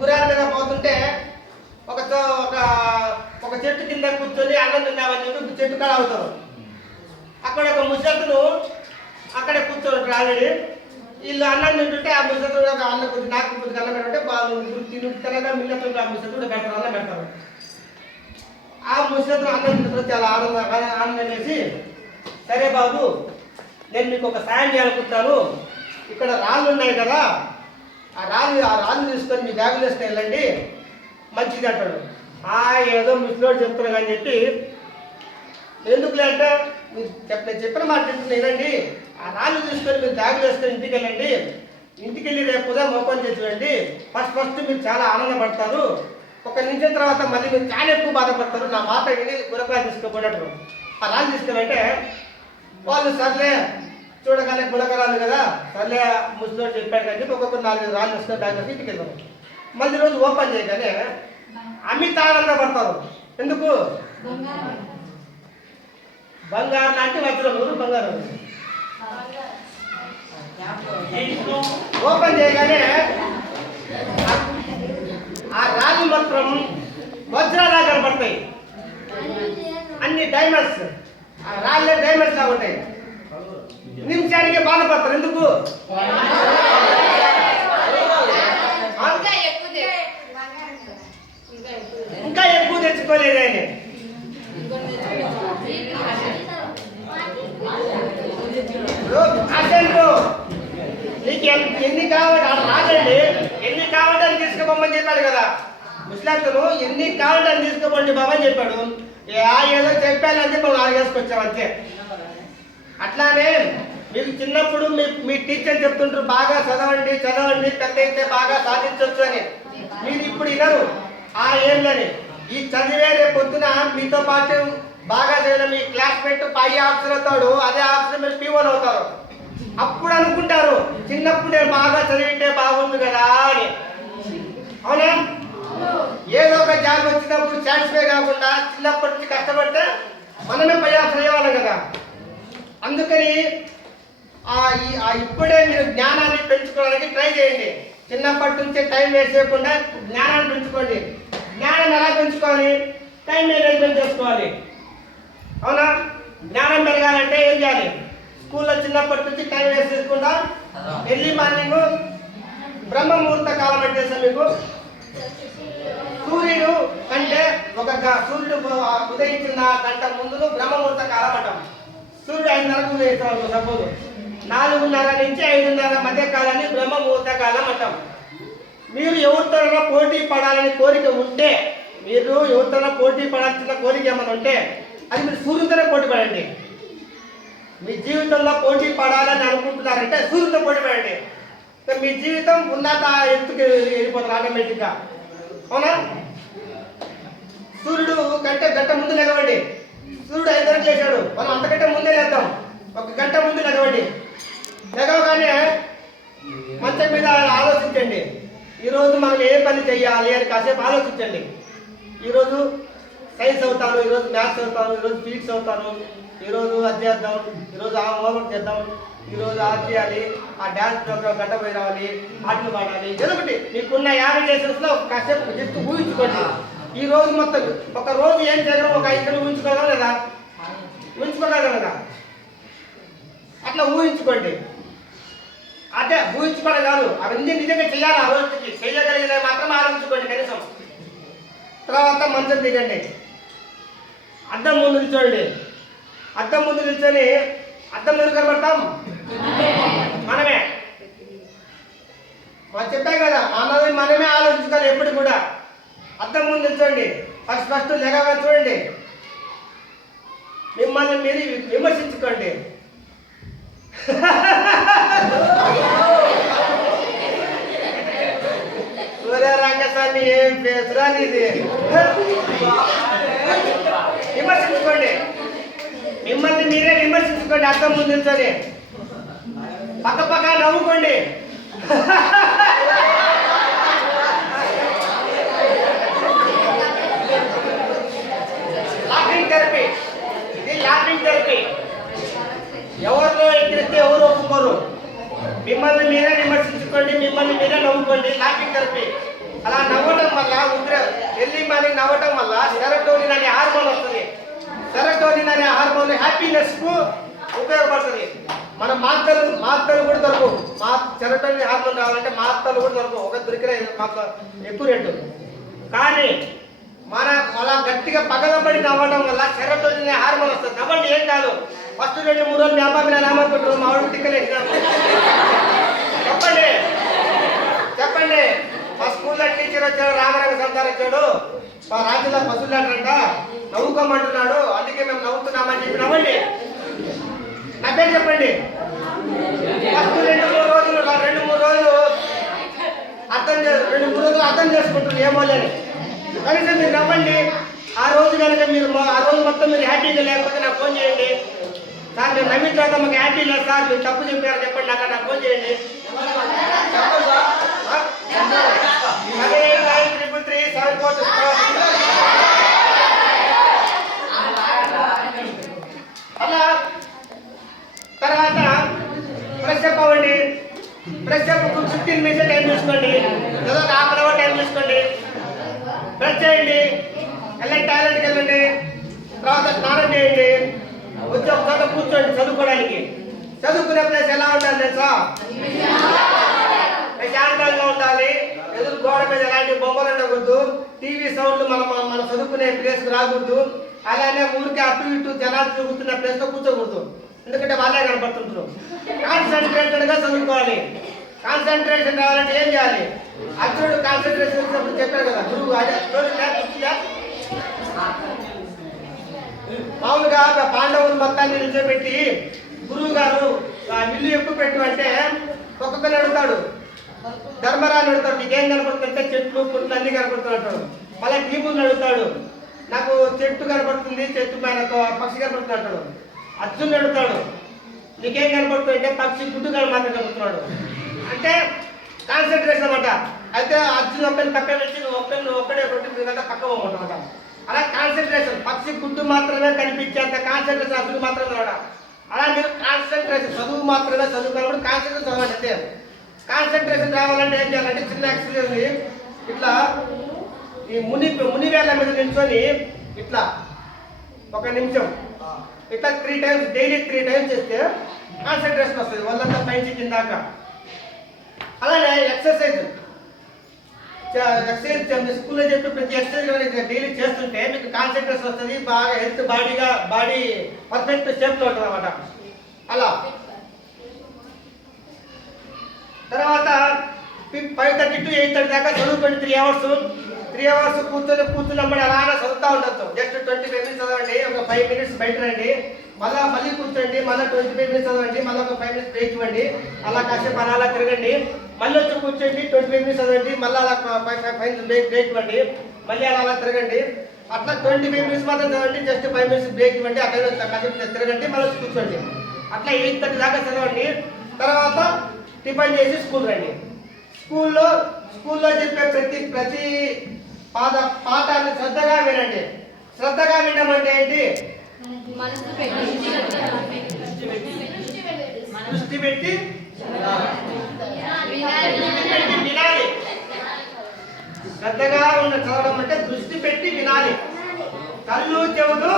గుర్రాల మీద పోతుంటే ఒక చెట్టు కింద కూర్చొని అన్నం తిందామని చెప్పి చెట్టు కాడ అవుతారు. అక్కడ ఒక ముసతుడు అక్కడే కూర్చోంటారు ఆల్రెడీ. వీళ్ళు అన్నం తింటుంటే ఆ ముసతుడు ఒక అన్నం కొద్ది నాకు కొద్దిగా అన్నం పెట్టంటే వాళ్ళు తినగా మిల్లతో ఆ ముసతుడు పెడతారు, అన్నం పెడతారు. ఆ ముసతుడు అన్నం తింటారు, చాలా ఆనందం వేసి, సరే బాబు నేను మీకు ఒక సాయం చేయాలనుకుంటాను, ఇక్కడ రాళ్ళు ఉన్నాయి కదా, ఆ రాళ్ళు తీసుకొని మీ బ్యాగులు వేసుకొని వెళ్ళండి మంచిది అంటాడు. ఏదో ముసలోడు చెప్తున్నా కానీ చెప్పి, ఎందుకులే అంటే నేను చెప్పిన మాట వినండి, ఆ రాళ్ళు తీసుకొని మీరు బ్యాగులు వేసుకొని ఇంటికి వెళ్ళండి. ఇంటికి వెళ్ళి రేపు ఉదయం ఓపెన్ చేసి వెళ్ళండి. ఫస్ట్ మీరు చాలా ఆనందపడతారు. ఒక నిమిషం తర్వాత మళ్ళీ మీరు చాలా ఎక్కువ బాధపడతారు. నా మాట విని గురకాలు తీసుకోబోయేటప్పుడు ఆ రాళ్ళు తీసుకెళ్ళంటే వాళ్ళు సర్లే చూడగానే గులకరాలు కదా, సర్లే ముసలోడు చెప్పాడు కానీ ఒక్కొక్కరు 4 రాళ్ళు వస్తే బ్యాగ్ వేసి ఇంటికి వెళ్తారు. మళ్ళీ రోజు ఓపెన్ చేయగానే అమిత ఆనందపడతారు. ఎందుకు? బంగారం లాంటి వజ్రం, బంగారం. ఓపెన్ చేయగానే ఆ రాళ్ళు మాత్రం వజ్రాలా కనపడతాయి. అన్ని డైమండ్స్, ఆ రాళ్ళే డైమండ్స్ లా ఉంటాయి. నిమిషానికి బాధపడతారు. ఎందుకు? ఇంకా ఎక్కువ తెచ్చుకోలేదని. నీకు ఎన్ని కావాలి రాదండి, ఎన్ని కావాలని తీసుకుపోమని చెప్పాడు కదా ముస్లాంతను. ఎన్ని కావాలని తీసుకోపోండి బాబా అని చెప్పాడు. ఏదో చెప్పాలని చెప్పి 4 వేసుకొచ్చాం అంతే. అట్లానే మీకు చిన్నప్పుడు మీ టీచర్ చెప్తుంటారు బాగా చదవండి చదవండి, పెద్ద అయితే బాగా సాధించవచ్చు అని. మీరు ఇప్పుడు వినరు ఆ ఏంలని. ఈ చదివే రేపు పొద్దున మీతో పాటు బాగా చదివిన మీ క్లాస్మేట్ పై ఆఫీసర్ అవుతాడు, అదే ఆఫీసర్ మీరు P1 అవుతారు. అప్పుడు అనుకుంటారు చిన్నప్పుడు నేను బాగా చదివితే బాగుంది కదా అని. అవునా? ఏదో ఒక జాబ్ వచ్చినప్పుడు సాటిస్ఫై కాకుండా చిన్నప్పటి నుంచి కష్టపడితే మనమే పై ఆఫీసర్ అయ్యేవాళ్ళం కదా. అందుకని ఇప్పుడే మీరు జ్ఞానాన్ని పెంచుకోవడానికి ట్రై చేయండి. చిన్నప్పటి నుంచే టైం వేస్ట్ చేయకుండా జ్ఞానాన్ని పెంచుకోండి. జ్ఞానం ఎలా పెంచుకోవాలి? టైం మేనేజ్మెంట్ చేసుకోవాలి. అవునా? జ్ఞానం పెరగాలంటే ఏం చేయాలి? స్కూల్లో చిన్నప్పటి నుంచి టైం వేస్ట్ చేసుకుంటా ఎర్లీ మార్నింగ్ బ్రహ్మ ముహూర్త కాలం అంటే మీకు సూర్యుడు అంటే సూర్యుడు ఉదయించిన గంట ముందు బ్రహ్మ ముహూర్త కాలం అంటాం. సూర్యుడు 5:30కు ఉదయిస్తాం. సపోజ్ 4:30 నుంచి 5:30 మధ్య కాలాన్ని బ్రహ్మ ముహూర్త కాలం అంటాం. మీరు ఎవరితోనైనా పోటీ పడాలని కోరిక ఉంటే, మీరు ఎవరితోనైనా పోటీ పడాల్సిన కోరిక ఏమైనా ఉంటే అది మీరు సూర్యుడితోనే పోటీ పడండి. మీ జీవితంలో పోటీ పడాలని అనుకుంటున్నారంటే సూర్యుడితో పోటీ పడండి. మీ జీవితం ఉన్నత ఎత్తుకు వెళ్ళిపోతుంది ఆటోమేటిక్గా. అవునా? సూర్యుడు కంటే గంట ముందు లెగవండి. సూర్యుడు 5 గంటలు లేచాడు, మనం అంతకంటే ముందే లేద్దాం. 1 గంట ముందు లెగవండి. లెగవగానే మంచం మీద ఆలోచించండి. ఈరోజు మనం ఏ పని చేయాలి అని కాసేపు ఆలోచించండి. ఈరోజు సైన్స్ అవుతాను, ఈరోజు మ్యాథ్స్ అవుతాను, ఈరోజు ఫిజిక్స్ అవుతాను, ఈరోజు అది చేద్దాం, ఈరోజు ఆ హోంవర్క్ చేద్దాం, ఈరోజు ఆర్ట్ చేయాలి, ఆ డ్యాన్స్ ప్రోగ్రామ్ గంట పోయి రావాలి, ఆటలు పాడాలి. ఏదొకటి మీకున్న 50 డేసెస్లో కాసేపు జస్ట్ ఊహించుకోండి. ఈ రోజు మొత్తం ఒక రోజు ఏం చేయగలం, ఒక 5 గంటలు ఊహించుకోగలం లేదా? ఊహించుకోగలం కదా? అట్లా ఊహించుకోండి. అదే ఊహించుకోవడం కాదు, అవన్నీ నిజంగా చేయాలి. ఆ రోజుకి చేయగలిగిన మాత్రం ఆలోచించుకోండి కనీసం. తర్వాత మంచం దిగండి, అద్దం ముందు నిల్చోండి. అద్దం ముందు నిల్చొని అద్దం ముందు కనబడతాం మనమే. మనం చెప్పాం కదా, మనమే ఆలోచించుకోవాలి ఎప్పుడు కూడా. అద్దం ముందు నిల్చోండి. ఫస్ట్ లెగగా చూడండి, మిమ్మల్ని మీరు విమర్శించుకోండి. రంగస్వామి ఏం పేసురా ఇది? విమర్శించుకోండి, మిమ్మల్ని మీరే విమర్శించుకోండి. అర్థం ముందు నిల్చొని పక్క నవ్వుకోండి. లాఫింగ్ థెరపీ, ఇది లాఫింగ్ థెరపీ. ఎవరిలో ఎక్కిరిస్తే ఎవరు ఒప్పుకోరు. మిమ్మల్ని మీరే విమర్శించుకోండి, మిమ్మల్ని మీరే నవ్వుకోండి. Laughing therapy. అలా నవ్వటం వల్ల ఎర్లీ మార్నింగ్ నవ్వటం వల్ల సెరోటోనిన్ అనే హార్మోన్ వస్తుంది. సెరోటోనిన్ అనే హార్మోన్ హ్యాపీనెస్ కు ఉపయోగపడుతుంది. మన మాత్రలు కూడా దొరకవు. సెరోటోనిన్ హార్మోన్ రావాలంటే మాత్రలు కూడా దొరకవు. ఒక దొరికిన ఎక్కువ రేటు. కానీ అలా గట్టిగా పగలబడి నవ్వడం వల్ల సెరోటోనిన్ అనే హార్మోన్ వస్తుంది. నవ్వండి, ఏం కాదు. ఫస్ట్ 2-3 రోజులు మీ అమ్మ మీద నామనుకుంటారు, మా ఆవిడ టిక్కలేసినా చెప్పండి. మా స్కూల్లో టీచర్ వచ్చాడు, రామరంగ సంతారు వచ్చాడు, మా రాజ్యంలో పశువులు అంటారంట, నవ్వుకోమంటున్నాడు, అందుకే మేము నవ్వుతున్నామని చెప్పి నవ్వండి. నా పేరు చెప్పండి. ఫస్ట్ 2-3 రోజులు అర్థం చేసుకుంటున్నారు ఏమో లేని. కనీసం మీరు నవ్వండి. ఆ రోజు కనుక ఆ రోజు మొత్తం మీరు హ్యాపీగా లేకపోతే నాకు ఫోన్ చేయండి. సార్ మీరు నవ్విన తర్వాత మాకు హ్యాపీ లేదు సార్, మీరు తప్పు చెప్పారు చెప్పండి, నాకు ఫోన్ చేయండి. 78933746. అలా తర్వాత ఫ్రెష్ అప్ అవ్వండి. ఫ్రెష్ అప్ 15 మినిట్స్ టైం తీసుకోండి, ఏదో ఒక హాఫ్ అన్ అవర్ టైం తీసుకోండి. బ్రష్ చేయండి, వెళ్ళండి, టాయిలెట్కి వెళ్ళండి, తర్వాత స్నానం చేయండి, వచ్చి ఒక చోట కూర్చోండి చదువుకోవడానికి. చదువుకునే ప్లేస్ ఎలా ఉండాలి తెలుసా? ప్రశాంతంగా ఉండాలి. ఎదురు గోడ మీద ఎలాంటి బొమ్మలు ఉండకూడదు, టీవీ సౌండ్లు మనం చదువుకునే ప్లేస్కి రాకూడదు. అలానే ఊరికి అటు ఇటు జనాలు తిరుగుతున్న ప్లేస్లో కూర్చోకూడదు, ఎందుకంటే వాళ్ళే కనపడుతుంటారు. కాన్సన్ట్రేటెడ్గా చదువుకోవాలి. కాన్సన్ట్రేషన్ రావాలంటే ఏం చేయాలి? అర్జునుడు కాన్సన్ట్రేషన్ వచ్చినప్పుడు చెప్పారు కదా గురువు, అదే స్టోరీ మామూలుగా పాండవులు మొత్తాన్ని నిలిచిపెట్టి గురువు గారు ఇల్లు ఎక్కువ పెట్టు అంటే ఒక్కొక్కరిని అడుగుతాడు. ధర్మరాజు అడుగుతాడు, నీకేం కనపడుతుందంటే చెట్లు పుట్లు అన్ని కనపడుతుంటాడు. మళ్ళీ భీముని అడుగుతాడు, నాకు చెట్టు కనపడుతుంది, చెట్టు పైన పక్షి కనపడుతుంది అంటాడు. అర్జునుడు అడుగుతాడు, నీకేం కనపడుతుంది అంటే పక్షి గుడ్డు మాత్రం కనపడుతున్నాడు. అంటే కాన్సన్ట్రేషన్ అనమాట. అయితే అర్జున్ ఒక్కరిని పక్కన పెట్టి నువ్వు ఒక్కడే కొట్టి పక్క పోమంటామాట. అలా కాన్సన్ట్రేషన్, పక్షి గుడ్డు మాత్రమే కనిపించేంత కాన్సన్ట్రేషన్ అర్జున్ మాత్రమే రావడం. అలా మీరు కాన్సన్ట్రేషన్ చదువు మాత్రమే చదువుకోవాలి, కాన్సన్ట్రేషన్ చదవండి అంతే. కాన్సన్ట్రేషన్ రావాలంటే ఏం చేయాలంటే చిన్న ఎక్సర్సైజ్, ఇట్లా ఈ మునివేళ్ళ మీద నిల్చొని ఇట్లా 1 నిమిషం ఇట్లా 3 టైమ్స్, డైలీ 3 టైమ్స్ చేస్తే కాన్సన్ట్రేషన్ వస్తుంది వాళ్ళంతా పైకి కిందాక. అలానే ఎక్సర్సైజ్ స్కూల్లో చెప్పి ప్రతి ఎక్సర్సైజ్ డైలీ చేస్తుంటే మీకు కాన్సన్ట్రేషన్ వస్తుంది, బాగా హెల్త్ బాడీ పర్ఫెక్ట్ షేప్లో ఉంటుంది అన్నమాట. అలా తర్వాత 5:30 to 8:30 దాకా చదువుకోండి. 3 అవర్స్ కూర్చున్నప్పుడు అలాగే చదువుతూ ఉండొచ్చు. జస్ట్ 25 మినిట్స్ చదవండి, ఒక 5 మినిట్స్ బయట రండి, మళ్ళీ కూర్చోండి, మళ్ళీ 25 మినిట్స్ చదవండి, మళ్ళీ ఒక 5 మినిట్స్ బ్రేక్ ఇవ్వండి, అలా కాసేపు అలా తిరగండి, మళ్ళీ వచ్చి కూర్చోండి, 25 మినిట్స్ చదవండి, మళ్ళీ అలా 5 మినిట్స్ బ్రేక్ ఇవ్వండి, మళ్ళీ అలా తిరగండి, అట్లా 25 మినిట్స్ మాత్రం చదవండి, జస్ట్ 5 మినిట్స్ బ్రేక్ ఇవ్వండి, అట్లా కాసేపు తిరగండి, మళ్ళీ కూర్చోండి. అట్లా 8:30 దాకా చదవండి. తర్వాత టిఫిన్ చేసి స్కూల్ రండి. స్కూల్లో చెప్పే ప్రతి పాఠాన్ని శ్రద్ధగా వినండి. శ్రద్ధగా వినడం అంటే ఏంటి? మనసు పెట్టి దృష్టి పెట్టి వినాలి. శ్రద్ధగా ఉన్న చదవడం అంటే దృష్టి పెట్టి వినాలి. కళ్ళు చెవులు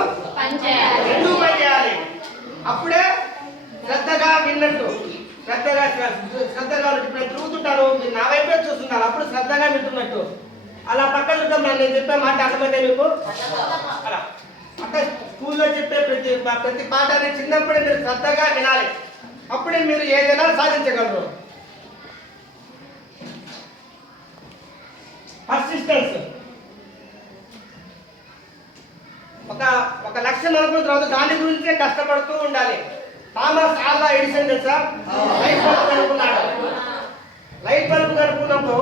రెండు పని చేయాలి. అప్పుడే శ్రద్ధగా విన్నట్టు. శ్రద్ధగా ఇప్పుడు తిరుగుతుంటారు, మీరు నా వైపే చూస్తున్నారు, అప్పుడు శ్రద్ధగా వింటున్నట్టు. అలా పక్క చూద్దాం, నేను చెప్పే మాట అర్థమైతే మీకు అలా అంటే స్కూల్లో చెప్పే ప్రతి పాఠాన్ని చిన్నప్పుడే మీరు శ్రద్ధగా వినాలి. అప్పుడే మీరు ఏదైనా సాధించగలరు. పర్సిస్టెన్స్. ఒక లక్ష్యం అనుకున్న తర్వాత దాని గురించే కష్టపడుతూ ఉండాలి. థామస్ ఆల్వా ఎడిసన్ తెలుసా? లైట్ బల్బ్ కనుక్కున్నాడు. లైట్ బల్బ్ కనుక్కున్నప్పుడు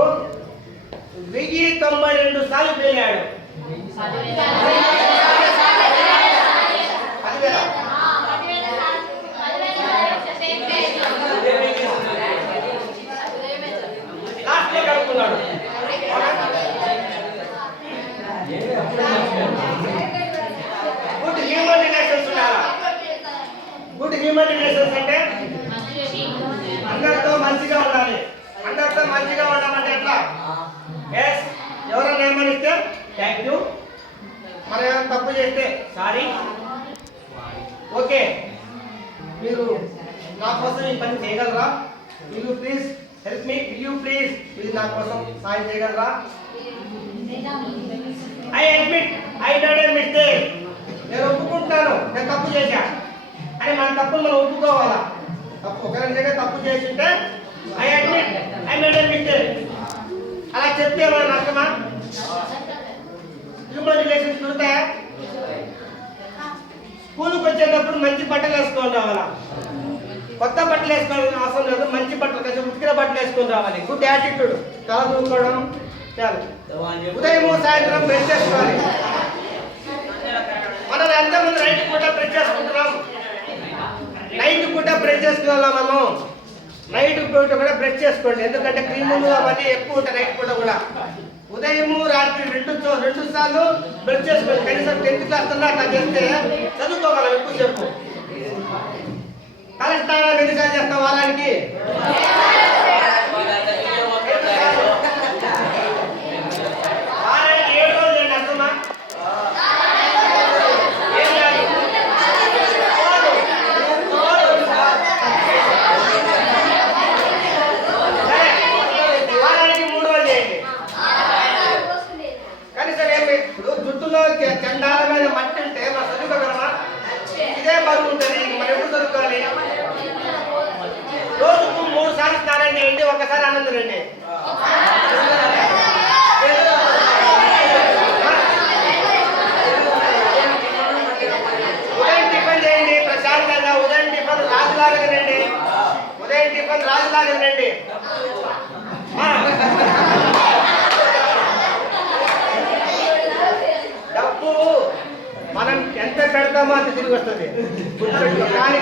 1092 సార్లు ఫెయిల్ అయ్యాడు. 10,000 లాస్ట్ లో కనుక్కున్నాడు. గుడ్ హ్యూమన్ రిలేషన్స్ ఉండాలా? గుడ్ హ్యూమన్ రిలేషన్స్ అంటే అందరితో మంచిగా ఉండాలి. అందరితో మంచిగా ఉండాలంటే ఎట్లా? ఎస్, ఎవరైనా ఏమనిస్తే థ్యాంక్ యూ, మనం ఏమైనా తప్పు చేస్తే సారీ, ఓకే మీరు నా కోసం ఈ పని చేయగలరా, will you please help me, will you please మీరు నా కోసం సాయం చేయగలరా, I admit I did A mistake, నేను ఒప్పుకుంటాను నేను తప్పు చేశా అని మన తప్పులు మనం ఒప్పుకోవాలా. తప్పు ఒకరి దగ్గర తప్పు చేసింటే I admit I made a mistake అలా చెప్తే మన నష్టమా? హ్యూమన్ రిలేషన్స్ కుడతాయా? స్కూల్కి వచ్చేటప్పుడు మంచి బట్టలు వేసుకొని రావాలా? కొత్త బట్టలు వేసుకోవాలని అవసరం లేదు, మంచి బట్టలు కొంచెం ఉతికిన బట్టలు వేసుకొని రావాలి. గుడ్ యాటిట్యూడ్, తల దూకోవడం చాలు. ఉదయం సాయంత్రం బ్రష్ చేసుకోవాలి. మనం ఎంతమంది నైట్ పూట బ్రష్ చేసుకుంటున్నాం? నైట్ పూట బ్రష్ చేసుకున్నాం మనము. నైట్ పూట కూడా బ్రష్ చేసుకోండి, ఎందుకంటే క్రీములు అవన్నీ ఎక్కువ ఉంటాయి నైట్ పూట కూడా. ఉదయము రాత్రి రెండు సార్లు బ్రష్ చేసుకోండి. కనీసం 10th క్లాస్ అట్లా చేస్తే చదువుకోగలం ఎక్కువ చెప్పు. కలెక్టర్ ఎన్నిసార్లు చేస్తాం వారానికి? వారానికి 7 రోజులు ఏంటి అర్థమా? వారానికి 3 రోజులు చేయండి. కనీసం ఏమి ఇప్పుడు జుట్టులో చండాలమైన మట్టి ఉంటే మనం చదువుకోగలమా? ఇదే బరువు ఉంటుంది, మనం ఎప్పుడు చదువుకోవాలి? రోజుకు 3 సార్లు స్నానం చేయండి, ఒకసారి ఆనందం రండి. ఉదయం టిఫిన్ చేయండి ప్రశాంతంగా. ఉదయం టిఫిన్ రాజులాగా తినండి. ఉదయం టిఫిన్ రాజులాగా తినండి. డబ్బు మనం ఎంత పెడతామో అంత తిరిగి వస్తుంది. కానీ